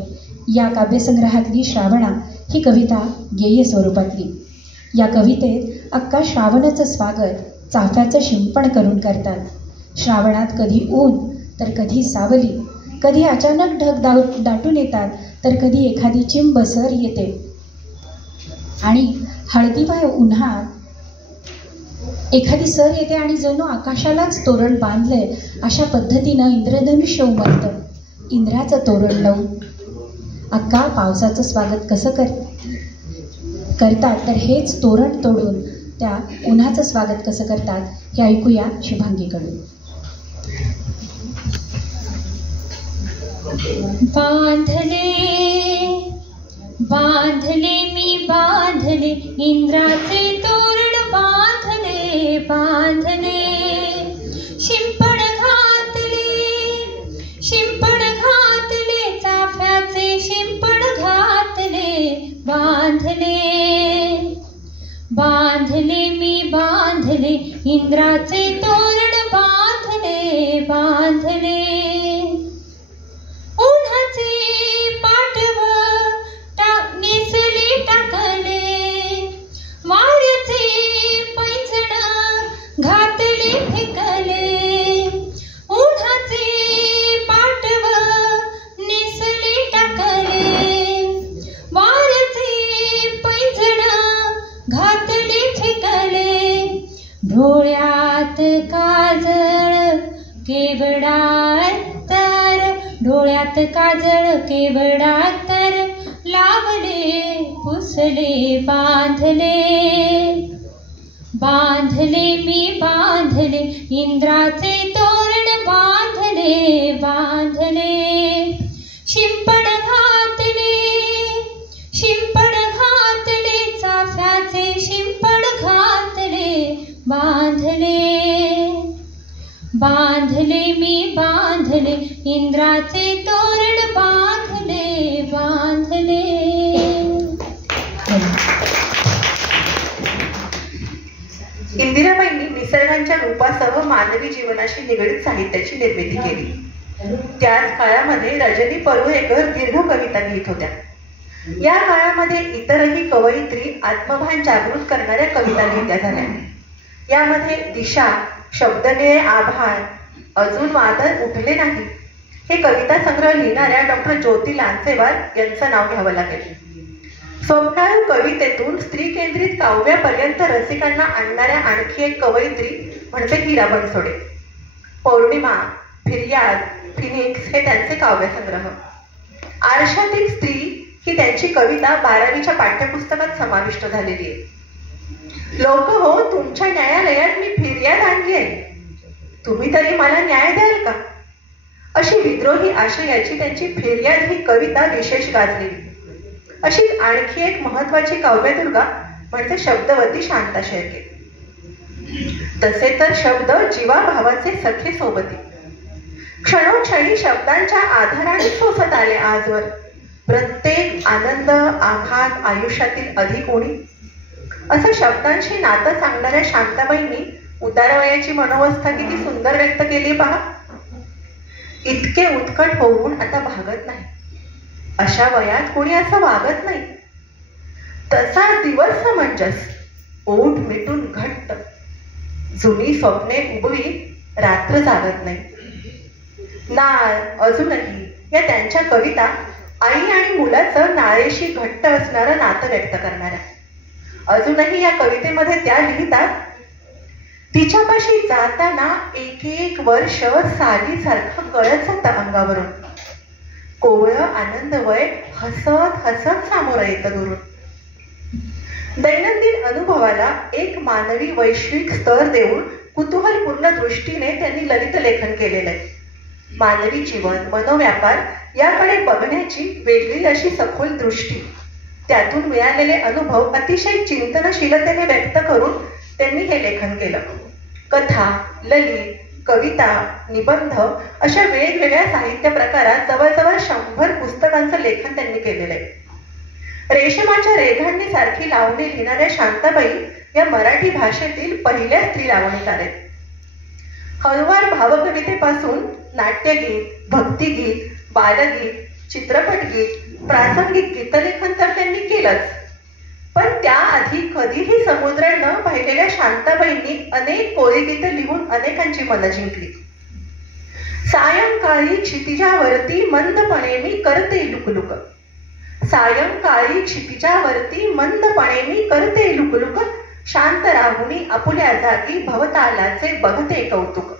या काव्यसंग्रहातली श्रावणा ही कविता गेय स्वरूपातली. या कवितेत अक्का श्रावणाचं स्वागत चाफ्याचं शिंपण करून करतात. श्रावणात कधी ऊन तर कधी सावली, कधी अचानक ढग दाटून येतात तर कधी एखादी चिंब सर येते आणि हळदीवाय उन्हात एखादी सर येते आणि जणू आकाशालाच तोरण बांधलंय अशा पद्धतीनं इंद्रधनुष्य उमलतं. इंद्राचं तोरण लावून अक्का पावसाचं स्वागत कसं करतात तर हेच तोरण तोडून त्या उन्हाचं स्वागत कसं करतात हे ऐकूया शुभांगीकडून. बांधले मी बांधले इंद्राचे तोरण, बांधले शिंपण घातले चाफ्याचे शिंपण घातले, बांधले बांधले मी बांधले इंद्राचे तोरण बांधले बांधले उन्हाचे पाठव नेसले टाकले वाऱ्याचे पैंजण घातले फेकले उन्हाचे पाठव नेसले टाकले वाऱ्याचे पैंजण घातले फेकले डोळ्यात काजळ केवडात तर डोळ्यात काजळ केवडात तर लावले पुसले बांधले बांधले मी बांधले इंद्राचे तोरण बांधले बांधले शिंपण घातले चाफ्याचे शिंपण घातले बांधले बांधले मी बांधले इंद्राचे तोरण बांधले बांधले. इंदिराबाईंनी निसर्गाच्या रूपासह मानवी जीवनाशी निगडीत साहित्याची निर्मिती केली. त्याच काळामध्ये रजनी परुळेकर दीर्घ कविता लिहित होत्या. या काळामध्ये इतरही कवयित्री आत्मभान जागृत करणाऱ्या कविता लिहित्या झाल्या. यामध्ये दिशा, शब्दनिळे आभाळ, अजून वादळ उठले नाही हे कविता संग्रह लिहिणाऱ्या डॉक्टर ज्योती लांचेवार यांचं नाव घ्यावं लागेल. स्वप्नाळू कवितेतून स्त्री केंद्रित काव्यापर्यंत रसिकांना आणणाऱ्या आणखी एक कवयित्री म्हणजे हिरा बनसोडे. पौर्णिमा, फिर्याद, फिनिक्स हे त्यांचे काव्यसंग्रह. आरशातील स्त्री ही त्यांची कविता 12वीच्या पाठ्यपुस्तकात समाविष्ट झालेली आहे. लोक हो, तुमच्या न्यायालयात मी फिर्याद आणली आहे, तुम्ही तरी मला न्याय द्याल का, अशी विद्रोही आशयाची त्यांची फिर्याद ही कविता विशेष गाजलेली. अशी आणखी एक महत्वाची काव्यदुर्गा म्हणजे शब्दवती शांता शेळके. तसे तर शब्द जीवाभावाचे सखे सोबती क्षणोक्षणी शब्दांच्या आधाराने सोसत आले आजवर. प्रत्येक आनंद आघात आयुष्यातील अधिक उणी असं शब्दांशी नातं सांगणाऱ्या शांताबाईंनी उतारवयाची मनोवस्था किती सुंदर व्यक्त केली पहा. इतके उत्कट होऊन आता भागत नाही, अशा वयात कोणी असं वागत नाही. तसा दिवस समंजस, ओठ मिटून घट्ट, जुनी स्वप्ने उभवी, रात्र जागत नाही. नाळ, अजूनही या त्यांच्या कविता आई आणि मुलाचं नाळेशी घट्ट असणारं नातं व्यक्त करणाऱ्या. अजूनही या कवितेमध्ये त्या लिहितात, तिच्यापाशी जाताना एक एक वर्ष सालीसारखं गळत जातं अंगावरून. कोवळं आनंदवय हसत हसत सामोरं येतं दुरून. दैनंदिन अनुभवाला एक मानवी वैश्विक स्तर देऊन कुतूहलपूर्ण दृष्टीने त्यांनी ललित लेखन केलेलं आहे. मानवी जीवन, मनोव्यापार याकडे बघण्याची वेगळी अशी सखोल दृष्टी, त्यातून मिळालेले अनुभव अतिशय चिंतनशीलतेने व्यक्त करून त्यांनी हे लेखन केलं. कथा, ललित, कविता, निबंध अशा वेगवेगळ्या साहित्य प्रकारात जवळजवळ 100 पुस्तकांचं लेखन त्यांनी केलेलं आहे. रेशमाच्या रेघांनी सारखी लावणी लिहिणाऱ्या शांताबाई या मराठी भाषेतील पहिल्या स्त्री लावणीकार आहेत. हळुवार भावकवितेपासून नाट्यगीत, भक्तिगीत, बालगीत, चित्रपटगीत, प्रासंगिक गीतलेखन तर त्यांनी केलंच. पण त्याआधी कधीही समुद्र न पाहिलेल्या शांताबाईंनी अनेक कोळी गीतं लिहून अनेकांची मनं जिंकली. सायंकाळी क्षितिजावरती मंदपणे मी करते लुकलुक, सायंकाळी क्षितिजावरती मंदपणे मी करते लुकलुक, शांत राहुनी आपुल्या जागी भवतालाचे बघते कौतुक.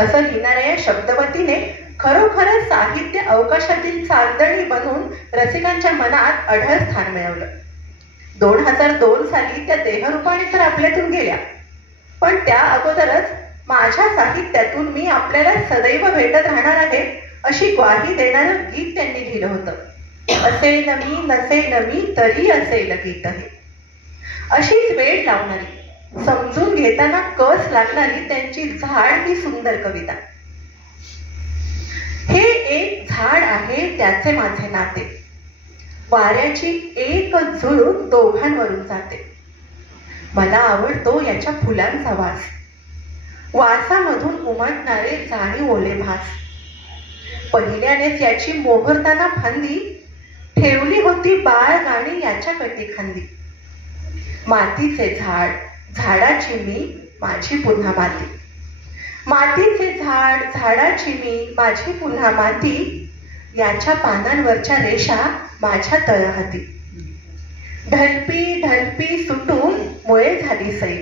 असं लिहिणाऱ्या या शब्दवतीने खरोखरच साहित्य अवकाशातील चांदणी बनून रसिकांच्या मनात अढळ स्थान मिळवलं. 2002 साली त्या देहरूपाने तर आपल्यातून गेल्या, पण त्या अगोदरच माझ्या साहित्यातून मी आपल्याला सदैव भेटत राहणार आहे अशी ग्वाही देणारं गीत त्यांनी लिहिलं होतं. असे नमी नसे नमी तरी असेल गीत हे. अशीच वेळ लावणारी, समजून घेताना कस लागणारी त्यांची झाड ही सुंदर कविता. हे एक झाड आहे त्याचे माझे नाते, वाऱ्याची एक झुळूक दोघांवरून जाते. मला आवडतो याच्या फुलांचा वास, वासामधून उमटणारे जाणीव ओले भास. पहिल्यानेच याची मोहरताना फांदी, ठेवली होती बाळ गाणी याच्या कटीखांदी. मातीचे झाड, झाडाची मी, माझी पुन्हा माती. मातीचे झाड, झाडाची मी, माझी पुन्हा माती. याच्या पानांवरच्या रेषा माझ्या तळहाती. ढलपी ढलपी सुटून मुळे झाली सई.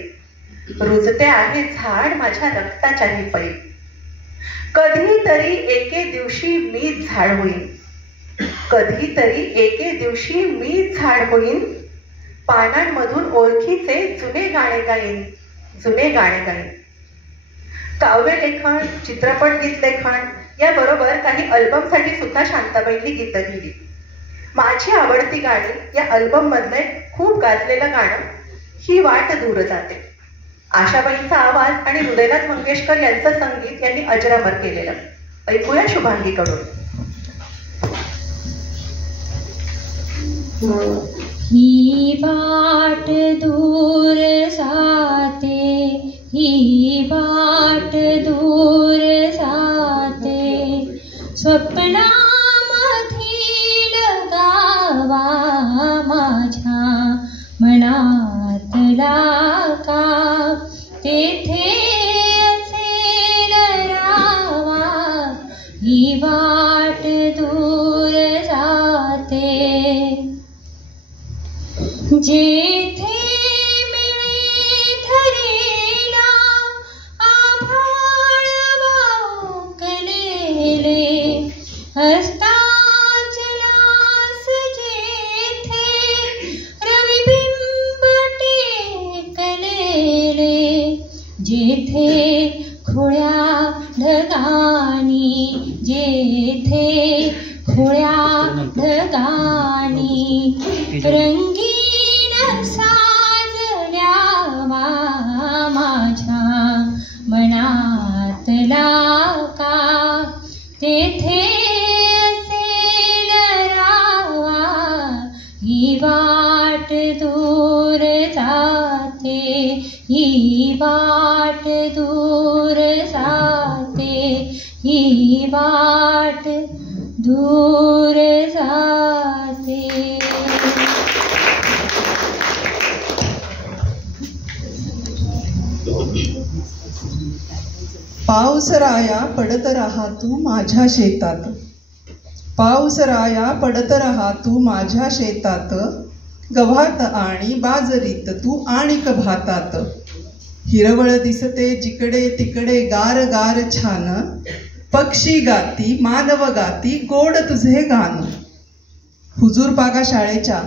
रुजते आहे झाड माझ्या रक्ताच्याही पै. कधीतरी एके दिवशी मीच झाड होईन. कधीतरी एके दिवशी मीच झाड होईन. पानांमधून ओळखीचे जुने गाणे गाईन, जुने गाणे गाईन. काव्य लेखन, चित्रपट गीत लेखन याबरोबर काही अल्बमसाठी सुद्धा शांताबाईंनी गीतं लिहिली. माझी आवडती गाणी या अल्बम मधले खूप गाजलेलं गाणं ही वाट दूर जाते. आशाबाईंचा आवाज आणि हृदयनाथ मंगेशकर यांचं संगीत यांनी अजरामर केलेलं. ऐकूया शुभांगीकडून. ही वाट दूर जाते, ही वाट दूर जाते, स्वप्नामधील गावा माझ्या मनातला का, तेथे असेल रावा. ही वाट दूर जाते, जेथे मिळे धरेला आभाळ वाकलेले, हस्ताचलास जेथे रविबिंब टेकलेले, जेथे खुळ्या ढगानी, जेथे खुळ्या ढगानी रंगीन साजल्या माझ्या मनातला का, तेथे असेल रावा. ही वाट दूर जाते, ही वाट दूर जाते, ही वाट दूर जाते. पाऊस राया पडत राहा तू माझ्या शेतात. पाऊस राया पडत राहा तू माझ्या शेतात. गव्हात आणि बाजरीत तू आणिक भातात. हिरवळ दिसते जिकडे तिकडे गार गार छान. पक्षी गाती मानव गाती गोड तुझे गान. हुजूर पागा शाळेच्या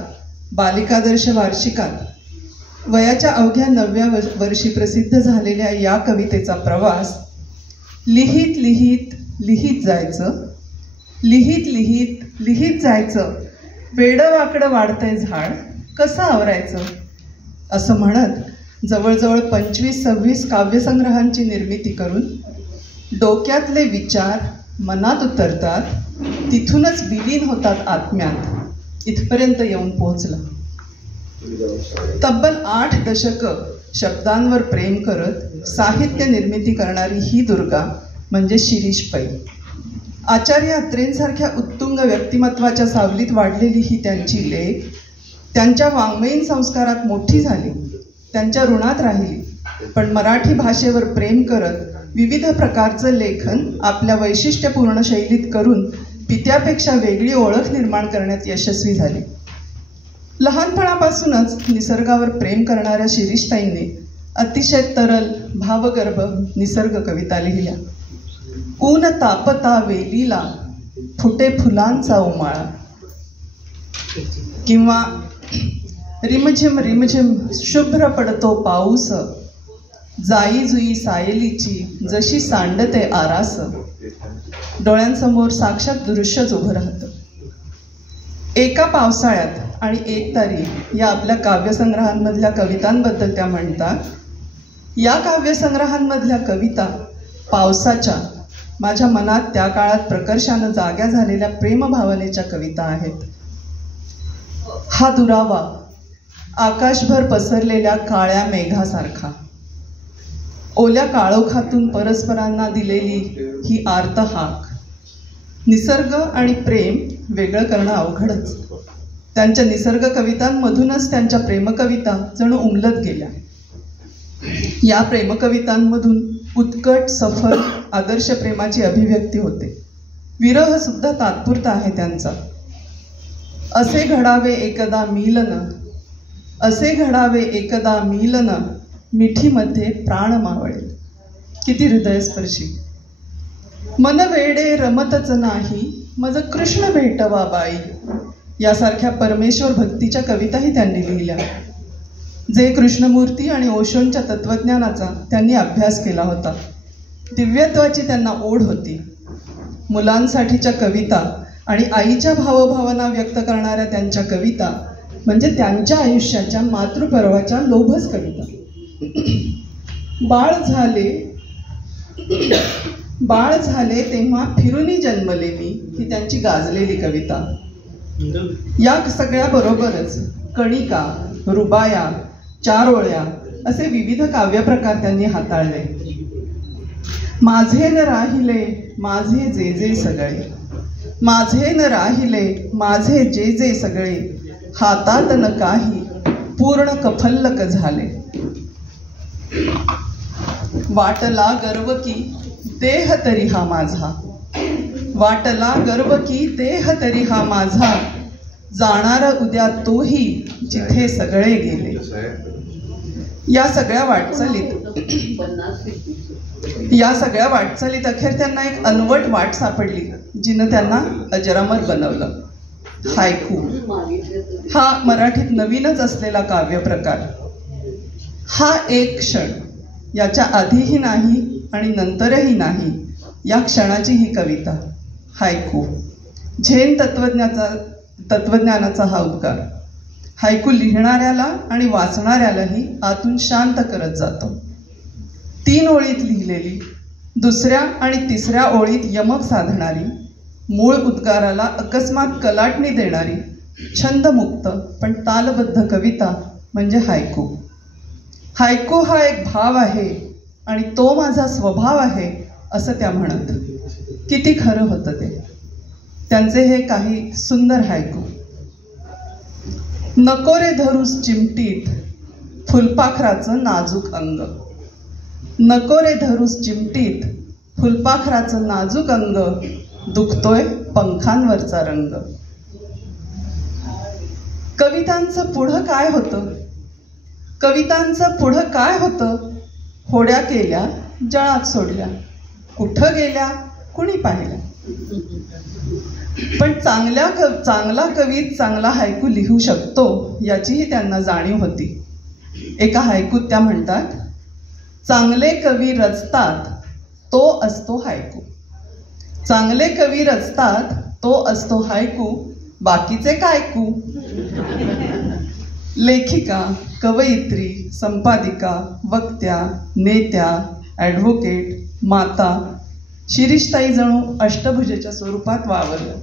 बालिकादर्श वार्षिकात वयाच्या अवघ्या 9व्या वर्षी प्रसिद्ध झालेल्या या कवितेचा प्रवास लिहित लिहित लिहित जायचं, लिहित लिहित लिहित जायचं. वेडवाकडं वाढतंय झाड कसं आवरायचं असं म्हणत जवळजवळ 25-26 काव्यसंग्रहांची निर्मिती करून डोक्यातले विचार मनात उतरतात, तिथूनच विलीन होतात आत्म्यात, इथपर्यंत येऊन पोहोचलं. तब्बल 8 दशकं शब्दांवर प्रेम करत साहित्य निर्मिती करणारी ही दुर्गा म्हणजे शिरीष पै. आचार्य अत्रेंसारख्या उत्तुंग व्यक्तिमत्वाच्या सावलीत वाढलेली ही त्यांची लेख त्यांच्या वाङ्मयीन संस्कारात मोठी झाली, त्यांच्या ऋणात राहिली. पण मराठी भाषेवर प्रेम करत विविध प्रकारचं लेखन आपल्या वैशिष्ट्यपूर्ण शैलीत करून पित्यापेक्षा वेगळी ओळख निर्माण करण्यात यशस्वी झाली. लहानपणापासूनच निसर्गावर प्रेम करणाऱ्या शिरीषताईंनी अतिशय तरल भावगर्भ निसर्ग कविता लिहिल्या. ऊन तापता वेलीला फुटे फुलांचा उमाळा, किंवा रिमझिम रिमझिम शुभ्र पडतो पाऊस, जाई जुई सायलीची जशी सांडते आरास. डोळ्यांसमोर साक्षात दृश्यच उभं राहतं. एका पावसाळ्यात आणि 1 तारीख या आपल्या काव्यसंग्रहांमधल्या कवितांबद्दल त्या म्हणतात, या काव्यसंग्रहांमधल्या कविता पावसाच्या माझ्या मनात त्या काळात प्रकर्षानं जाग्या झालेल्या प्रेमभावनेच्या कविता आहेत. हा दुरावा आकाशभर पसरलेल्या काळ्या मेघासारखा. ओल्या काळोखातून परस्परांना दिलेली ही आर्त हाक. निसर्ग आणि प्रेम वेगळं करणं अवघडच. त्यांच्या निसर्ग कवितांमधूनच त्यांच्या प्रेमकविता जणू उमलत गेल्या. या प्रेमकवितांमधून उत्कट, सफल, आदर्श प्रेमाची अभिव्यक्ती होते. विरह सुद्धा तात्पुरता आहे त्यांचा. असे घडावे एकदा मिलन, असे घडावे एकदा मिलन, मिठीमध्ये प्राण मावळेल. किती हृदयस्पर्शी. मन वेडे रमतच नाही, मज कृष्ण भेटवा बाई, यासारख्या परमेश्वर भक्तीच्या कविताही त्यांनी लिहिल्या. जे कृष्णमूर्ती आणि ओशोंच्या तत्वज्ञानाचा त्यांनी अभ्यास केला होता. दिव्यत्वाची त्यांना ओढ होती. मुलांसाठीच्या कविता आणि आईच्या भावभावना व्यक्त करणाऱ्या त्यांच्या कविता म्हणजे त्यांच्या आयुष्याच्या मातृपर्वाच्या लोभस कविता. बाळ झाले तेव्हा फिरूनी जन्मले मी, ही त्यांची गाजलेली कविता. या सगळ्या बरोबरच कणिका, रुबाया, चारोळ्या असे विविध काव्यप्रकार त्यांनी हाताळले. माझे न राहिले माझे जे जे सगळे, माझे न राहिले माझे जे जे सगळे, हातात न काही पूर्ण कफल्लक झाले. वाटला गर्व की देह तरी हा माझा, वाटला गर्व की देह तरी हा माझा, जाणार उद्या तोही जिथे सगळे गेले. या सगळ्या वाटचालीत अखेर त्यांना एक अनवट वाट सापडली, जिनं त्यांना अजरामर बनवलं. हायकू हा मराठीत नवीनच असलेला काव्य प्रकार. हा एक क्षण, याच्या आधीही नाही आणि नंतरही नाही, या क्षणाची ही कविता. हायकू झेन तत्वज्ञानाचा हा उद्गार. हायकू लिहिणाऱ्याला आणि वाचणाऱ्यालाही आतून शांत करत जातो. 3 ओळीत लिहिलेली, दुसऱ्या आणि तिसऱ्या ओळीत यमक साधणारी, मूळ उद्गाराला अकस्मात कलाटणी देणारी, छंदमुक्त पण तालबद्ध कविता म्हणजे हायकू. हायकू हा एक भाव आहे आणि तो माझा स्वभाव आहे असं त्या म्हणत. किती खरं होतं ते. त्यांचे हे काही सुंदर हायकू. नको रे धरूस चिमटीत फुलपाखराचं नाजूक अंग, नको रे धरूस चिमटीत फुलपाखराचं नाजूक अंग, दुखतोय पंखांवरचा रंग. कवितांचं पुढं काय होतं? कवितांचं पुढं काय होतं? होड्या केल्या, जळात सोडल्या, कुठं गेल्या कुणी पाहिल्या. पण चांगला कवी चांगला हायकू लिहू शकतो याचीही त्यांना जाणीव होती. एका हायकूत त्या म्हणतात, चांगले कवी रचतात तो असतो हायकू, चांगले कवी रचतात तो असतो हायकू, बाकीचे कायकू. लेखिका, कवयित्री, संपादिका, वक्त्या, नेत्या, ॲडव्होकेट, माता शिरीषताई जणू अष्टभुजेच्या स्वरूपात वावरल्या.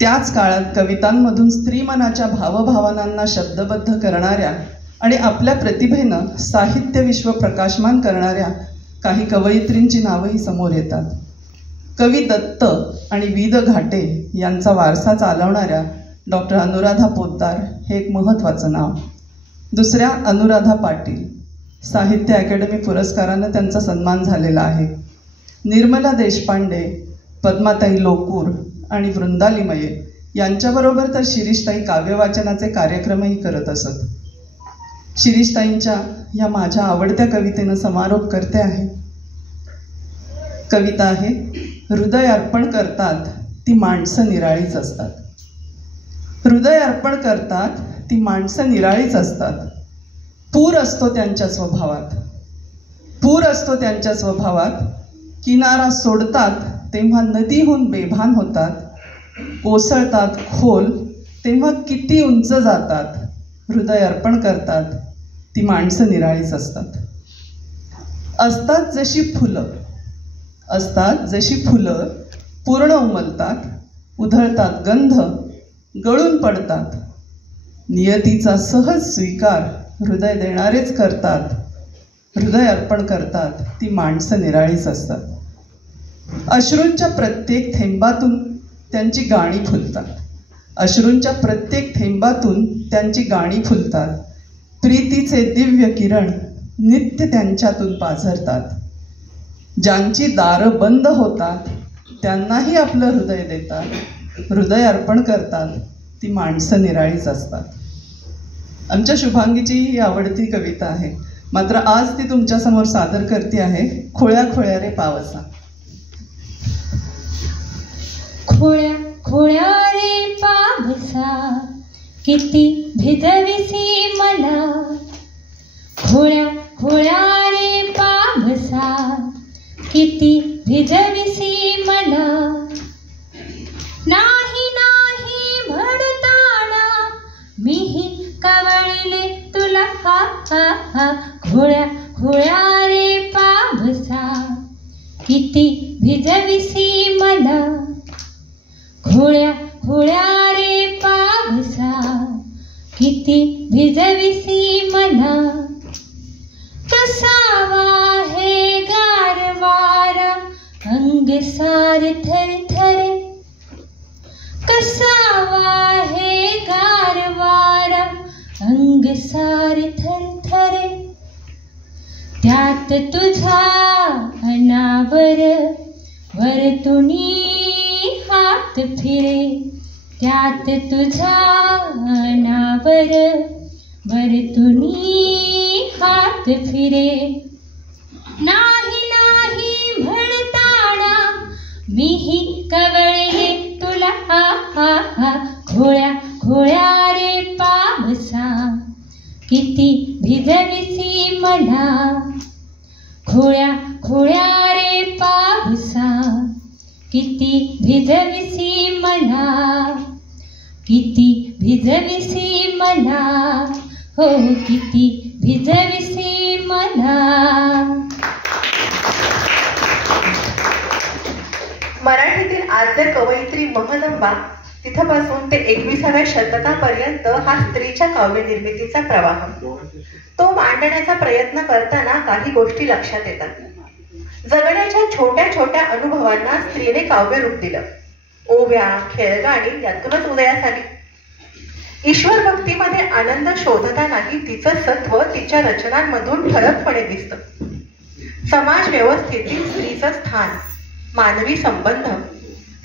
त्याच काळात कवितांमधून स्त्रीमनाच्या भावभावनांना शब्दबद्ध करणाऱ्या आणि आपल्या प्रतिभेनं साहित्य विश्व प्रकाशमान करणाऱ्या काही कवयित्रींची नावंही समोर येतात. कवी दत्त आणि विद घाटे यांचा वारसा चालवणाऱ्या डॉक्टर अनुराधा पोद्दार हे एक महत्त्वाचं नाव. दुसऱ्या अनुराधा पाटील, साहित्य अकादमी पुरस्कारानं त्यांचा सन्मान झालेला आहे. निर्मला देशपांडे, पद्माताई लोकूर आणि वृंदाली मये यांच्याबरोबर तर शिरीषताई काव्यवाचनाचे कार्यक्रमही करत असत. शिरीषताईंच्या या माझ्या आवडत्या कवितेनं समारोप करते आहे. कविता आहे, हृदय अर्पण करतात ती माणसं निराळीच असतात. हृदय अर्पण करतात ती माणसं निराळीच असतात. पूर असतो त्यांच्या स्वभावात, पूर असतो त्यांच्या स्वभावात. किनारा सोडतात तेव्हा नदीहून बेभान होतात, कोसळतात खोल तेव्हा किती उंच जातात. हृदय अर्पण करतात ती माणसं निराळीच असतात. असतात जशी फुलं, असतात जशी फुलं पूर्ण उमलतात, उधळतात गंध, गळून पडतात. नियतीचा सहज स्वीकार हृदय देणारेच करतात, हृदय अर्पण करतात ती माणसं निराळीच असतात. अश्रूंच्या प्रत्येक थेंबातून त्यांची गाणी फुलतात. अश्रूंच्या प्रत्येक थेंबातून त्यांची गाणी फुलतात. प्रीतीचे दिव्य किरण नित्य त्यांच्यातून पाझरतात. ज्यांची दारं बंद होतात त्यांनाही आपलं हृदय देतात, हृदय अर्पण करतात ती माणसं निराळीच असतात. आमच्या शुभांगीची ही आवडती कविता आहे, मात्र आज ती तुमच्यासमोर सादर करते आहे. खोळ्या खोळ्या रे पावसा. खोळ्या खोळ्या रे पावसा किती भिजविसी मला. खोळ्या खोळ्या रे पावसा किती भिजविसी मला. नाही नाही भडताना मीही कवळले तुला हा हा हा. खोळ्या खोळ्या रे पावसा किती भिजविसी मला. खोळ्या खोळ्या रे पावसा किती भिजविसी मला. कसावा हे गारवारा अंग सार थरथरे. कसावा हे गारवारा अंग सार थरथरे. त्यात तुझा अनावर वरतुनी हात फिरे. त्यात तुझा अनावर वरतुनी हात फिरे. नाही नाही म्हणताना मीही कवळले तुला हा हा हा. खोळ्या खोळ्या रे पावसा किती भिजविसी मला. खोळ्या खोळ्या रे पावसा किती भिजविसी मला. किती भिजविसी मला, हो किती भिजविसी मला. मराठीतील आद्य कवयित्री महदंबा तिथपासून ते 21व्या शतकापर्यंत हा स्त्रीच्या काव्य निर्मितीचा प्रवाह. तो मांडण्याचा प्रयत्न करताना काही गोष्टी लक्षात येतात. जगण्याच्या छोट्या छोट्या अनुभवांना स्त्रीने काव्य रूप दिलं. ओव्या, खेळगाणी यातूनच उदयास आली. ईश्वर भक्तीमध्ये आनंद शोधतानाही तिचं सत्व तिच्या रचनांमधून ठळकपणे दिसतं. समाज व्यवस्थेतील स्त्रीचं स्थान, मानवी संबंध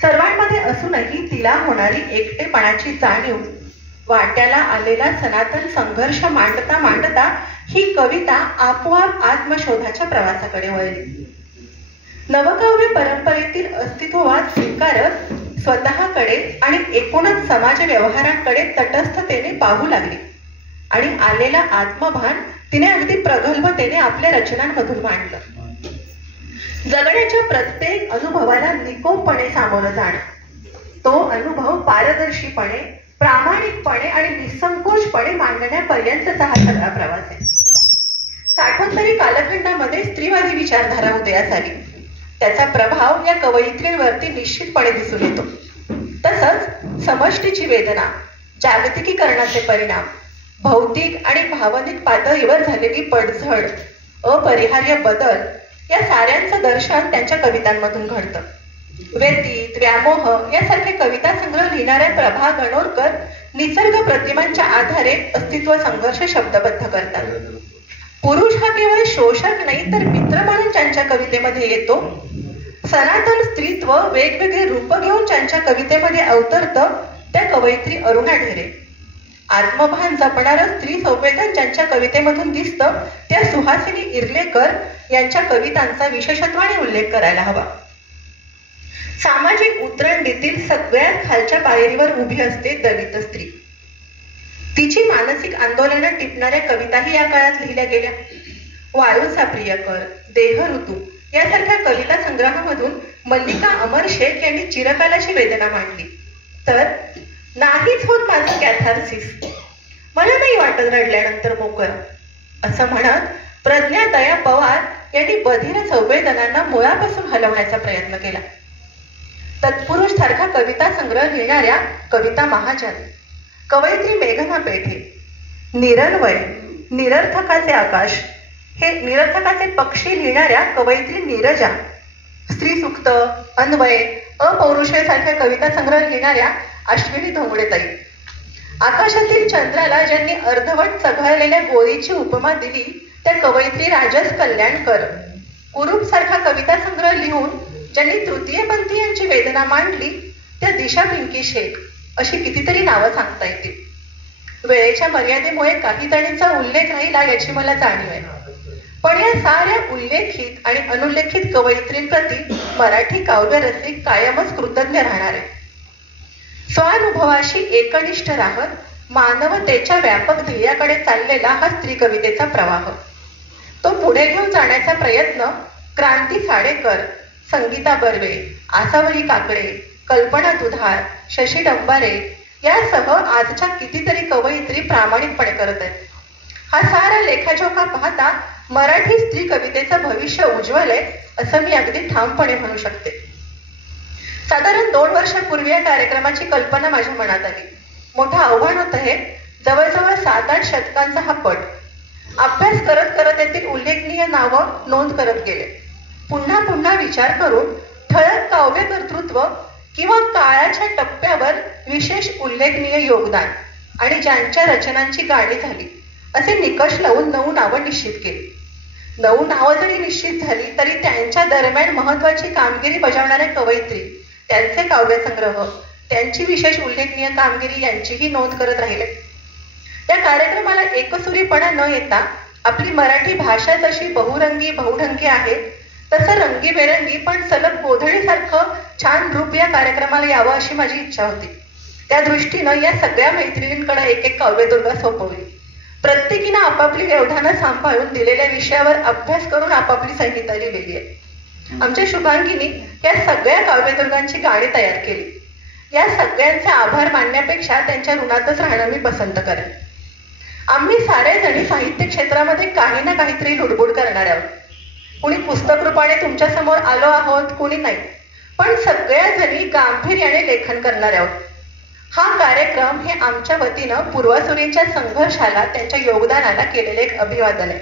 सर्वांमध्ये असूनही तिला होणारी एकटेपणाची जाणीव, वाट्याला आलेला सनातन संघर्ष मांडता मांडता ही कविता आपोआप आत्मशोधाच्या प्रवासाकडे वळली. नवकाव्य परंपरेतील अस्तित्ववाद स्वीकारत स्वतःकडे आणि एकूणच समाज व्यवहारांकडे तटस्थतेने पाहू लागली आणि आलेला आत्मभान तिने अगदी प्रगल्भतेने आपल्या रचनांमधून मांडलं. जगण्याच्या प्रत्येक अनुभवाला निकोपपणे सामोरं जाणं, तो अनुभव पारदर्शीपणे, प्रामाणिकपणे आणि निसंकोचपणे मांडण्यापर्यंतचा हा सगळा प्रवास आहे. साठोत्तरी कालखंडामध्ये स्त्रीवादी विचारधारा उदयास आली. त्याचा प्रभाव या कवयित्रींवरती निश्चितपणे दिसून येतो. तसंच समष्टीची वेदना, जागतिकीकरणाचे परिणाम, भौतिक आणि भावनिक पातळीवर झालेली पडझड, अपरिहार्य बदल या साऱ्यांचं दर्शन त्यांच्या कवितांमधून घडतं. व्यतीत, व्यामोह यासारखे कविता संग्रह लिहिणाऱ्या प्रभा गणोरकर निसर्ग प्रतिमांच्या आधारे अस्तित्व संघर्ष शब्दबद्ध करतात. पुरुष हा केवळ शोषक नाही तर मित्र म्हणून त्यांच्या कवितेमध्ये येतो. सनातन स्त्रीत्व वेगवेगळे रूप घेऊन त्यांच्या कवितेमध्ये अवतरतं त्या कवयित्री अरुणा ढेरे. आत्मभान जपणारं स्त्री संवेदन ज्यांच्या कवितेमधून दिसतं त्या सुहासिनी इर्लेकर यांच्या कवितांचा विशेषत्वाने उल्लेख करायला हवा. सामाजिक उतरंडीतील सगळ्यात खालच्या पायरीवर उभी असते दलित स्त्री. तिची मानसिक आंदोलनं टिपणाऱ्या कविताही या काळात लिहिल्या गेल्या. वाळूचा प्रियकर, देह ऋतू यासारख्या कविता संग्रहामधून मल्लिका अमर शेख यांनी चिरकालाची वेदना मांडली. तर नाहीच होत माझं कॅथार्सिस, मला नाही वाटत रडल्यानंतर मोकळं, असं म्हणत प्रज्ञा दया पवार यांनी बधीर संवेदनांना मुळापासून हलवण्याचा प्रयत्न केला. तत्पुरुष सारखा कविता संग्रह लिहिणाऱ्या कविता महाजन, कवयित्री मेघना पेठे, निरन्वय, निरर्थकाचे आकाश हे निरर्थकाचे पक्षी लिहिणाऱ्या कवयित्री नीरजा, स्त्रीसुक्त, अन्वय, अपौरुषेय सारख्या कविता संग्रह लिहिणाऱ्या अश्विनी धोंगडेताई, आकाशातील चंद्राला ज्यांनी अर्धवट चघळलेल्या गोळीची उपमा दिली त्या कवयित्री राजस कल्याणकर, कुरूप सारखा कविता संग्रह लिहून ज्यांनी तृतीयपंथीयांची वेदना मांडली त्या दिशा पिंकी शेख, अशी कितीतरी नावं सांगता येतील. वेळेच्या मर्यादेमुळे काही जणींचा उल्लेख राहिला याची मला जाणीव आहे, पण या साऱ्या उल्लेखित आणि अनुल्लेखित कवयित्रींप्रती मराठी काव्य रसिक कायमच कृतज्ञ राहणार आहे. स्वानुभवाशी एकनिष्ठ राहत मानवतेच्या व्यापक ध्येयाकडे चाललेला हा स्त्री कवितेचा प्रवाह, तो पुढे घेऊन जाण्याचा प्रयत्न क्रांती साडेकर, संगीता बर्वे, आसावरी काकडे, कल्पना दुधार, शशी डंबारे यासह आजच्या कितीतरी कवयित्री प्रामाणिकपणे करत आहेत. हा सारा लेखाजोखा पाहता मराठी स्त्री कवितेचं भविष्य उज्ज्वल आहे असं मी अगदी ठामपणे म्हणू शकते. साधारण 2 वर्षापूर्वी या कार्यक्रमाची कल्पना माझ्या मनात आली. मोठं आव्हान होतं हे. जवळजवळ 7-8 शतकांचा हा पट. अभ्यास करत करत येथील उल्लेखनीय नावं नोंद करत गेले. पुन्हा पुन्हा विचार करून ठळक काव्य कर्तृत्व किंवा काळाच्या टप्प्यावर विशेष उल्लेखनीय योगदान आणि ज्यांच्या रचनांची गाडी झाली असे निकष लावून 9 नावं निश्चित केली. 9 नावं जरी निश्चित झाली तरी त्यांच्या दरम्यान महत्वाची कामगिरी बजावणाऱ्या कवयित्री, त्यांचे काव्यसंग्रह, त्यांची विशेष उल्लेखनीय कामगिरी यांचीही नोंद करत राहिले. या कार्यक्रमाला एकसुरीपणा न येता आपली मराठी भाषा जशी बहुरंगी बहुढंगी आहे तसं रंगीबेरंगी पण सलग गोधडीसारखं छान रूप या कार्यक्रमाला यावं अशी माझी इच्छा होती. त्या दृष्टीनं या सगळ्या मैत्रिणींकडे एक काव्यदुर्गा सोपवली. प्रत्येकीनं आपापली व्यवधानं सांभाळून दिलेल्या विषयावर अभ्यास करून आपापली संहिता लिहिलेली आहे. आमच्या शुभांगीनी या सगळ्या काव्यदुर्गांची गाणी तयार केली. या सगळ्यांचे आभार मानण्यापेक्षा त्यांच्या ऋणातच राहणं मी पसंत करेन. आम्ही सारेजणी साहित्य क्षेत्रामध्ये काही ना काहीतरी लुडबुड करणार आहोत. कुणी पुस्तक रूपाने तुमच्या समोर आलो आहोत, कुणी नाही, पण सगळ्या जणी गांभीर्याने लेखन करणार आहोत. हा कार्यक्रम हे आमच्या वतीनं पूर्वसुरींच्या संघर्षाला, त्यांच्या योगदानाला केलेले एक अभिवादन आहे.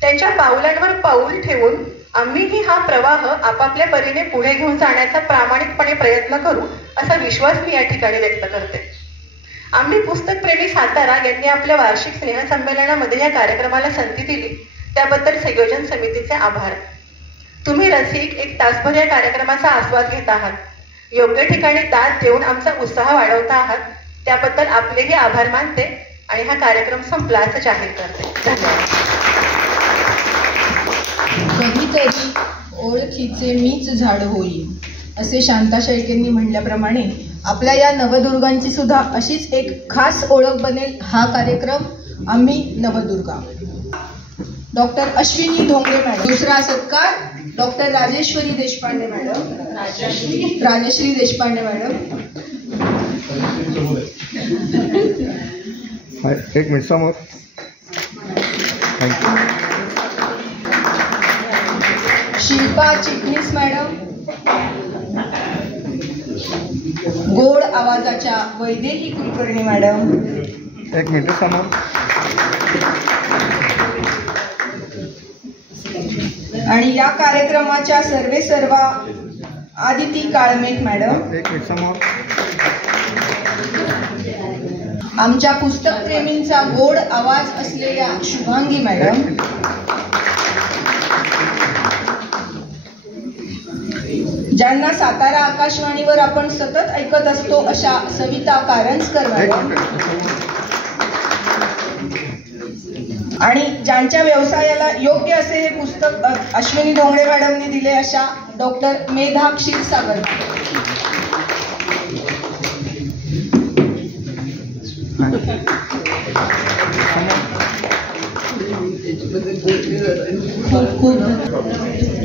त्यांच्या पावलांवर पाऊल ठेवून आम्हीही हा प्रवाह आपापल्या परीने पुढे घेऊन जाण्याचा प्रामाणिकपणे प्रयत्न करू असा विश्वास मी या ठिकाणी व्यक्त करते. आम्ही पुस्तकप्रेमी सातारा यांनी आपल्या वार्षिक स्नेहसंमेलनामध्ये या कार्यक्रमाला संधी दिली त्याबद्दल संयोजन समितीचे आभार. तुम्ही रसिक 1 तासभर या कार्यक्रमाचा आस्वाद घेत आहात, योग्य ठिकाणी दाद देऊन आमचा उत्साह वाढवता आहात, त्याबद्दल आपलेही आभार मानते आणि हा कार्यक्रम संपला असं जाहीर करते. धन्यवाद. कधीतरी ओळखीचे मीच झाड होईल असे शांता शेळकेंनी म्हणल्याप्रमाणे आपल्या या नवदुर्गांची सुद्धा अशीच एक खास ओळख बनेल हा कार्यक्रम आम्ही नवदुर्गा. Doctor Ashwini Dhongde madam. दुसरा सत्कार doctor Rajeshwari Deshpande madam. Rajshri Deshpande madam. एक मिनिट समोर. शिल्पा चिटणीस मॅडम. गोड आवाजाच्या वैदेही कुलकर्णी मॅडम. एक मिनिट समोर. आणि या कार्यक्रमाच्या सर्वेसर्वा आदिती काळमेघ मॅडम. एक मिनिट समोर. आमच्या पुस्तकप्रेमींचा गोड आवाज असलेल्या शुभांगी मॅडम. ज्यांना सातारा आकाशवाणीवर आपण सतत ऐकत असतो अशा सविता कारंजकर मॅडम. आणि ज्यांच्या व्यवसायाला योग्य असे हे पुस्तक अश्विनी धोंगडे मॅडमने दिले अशा डॉक्टर मेधा क्षीरसागर. खूप खूप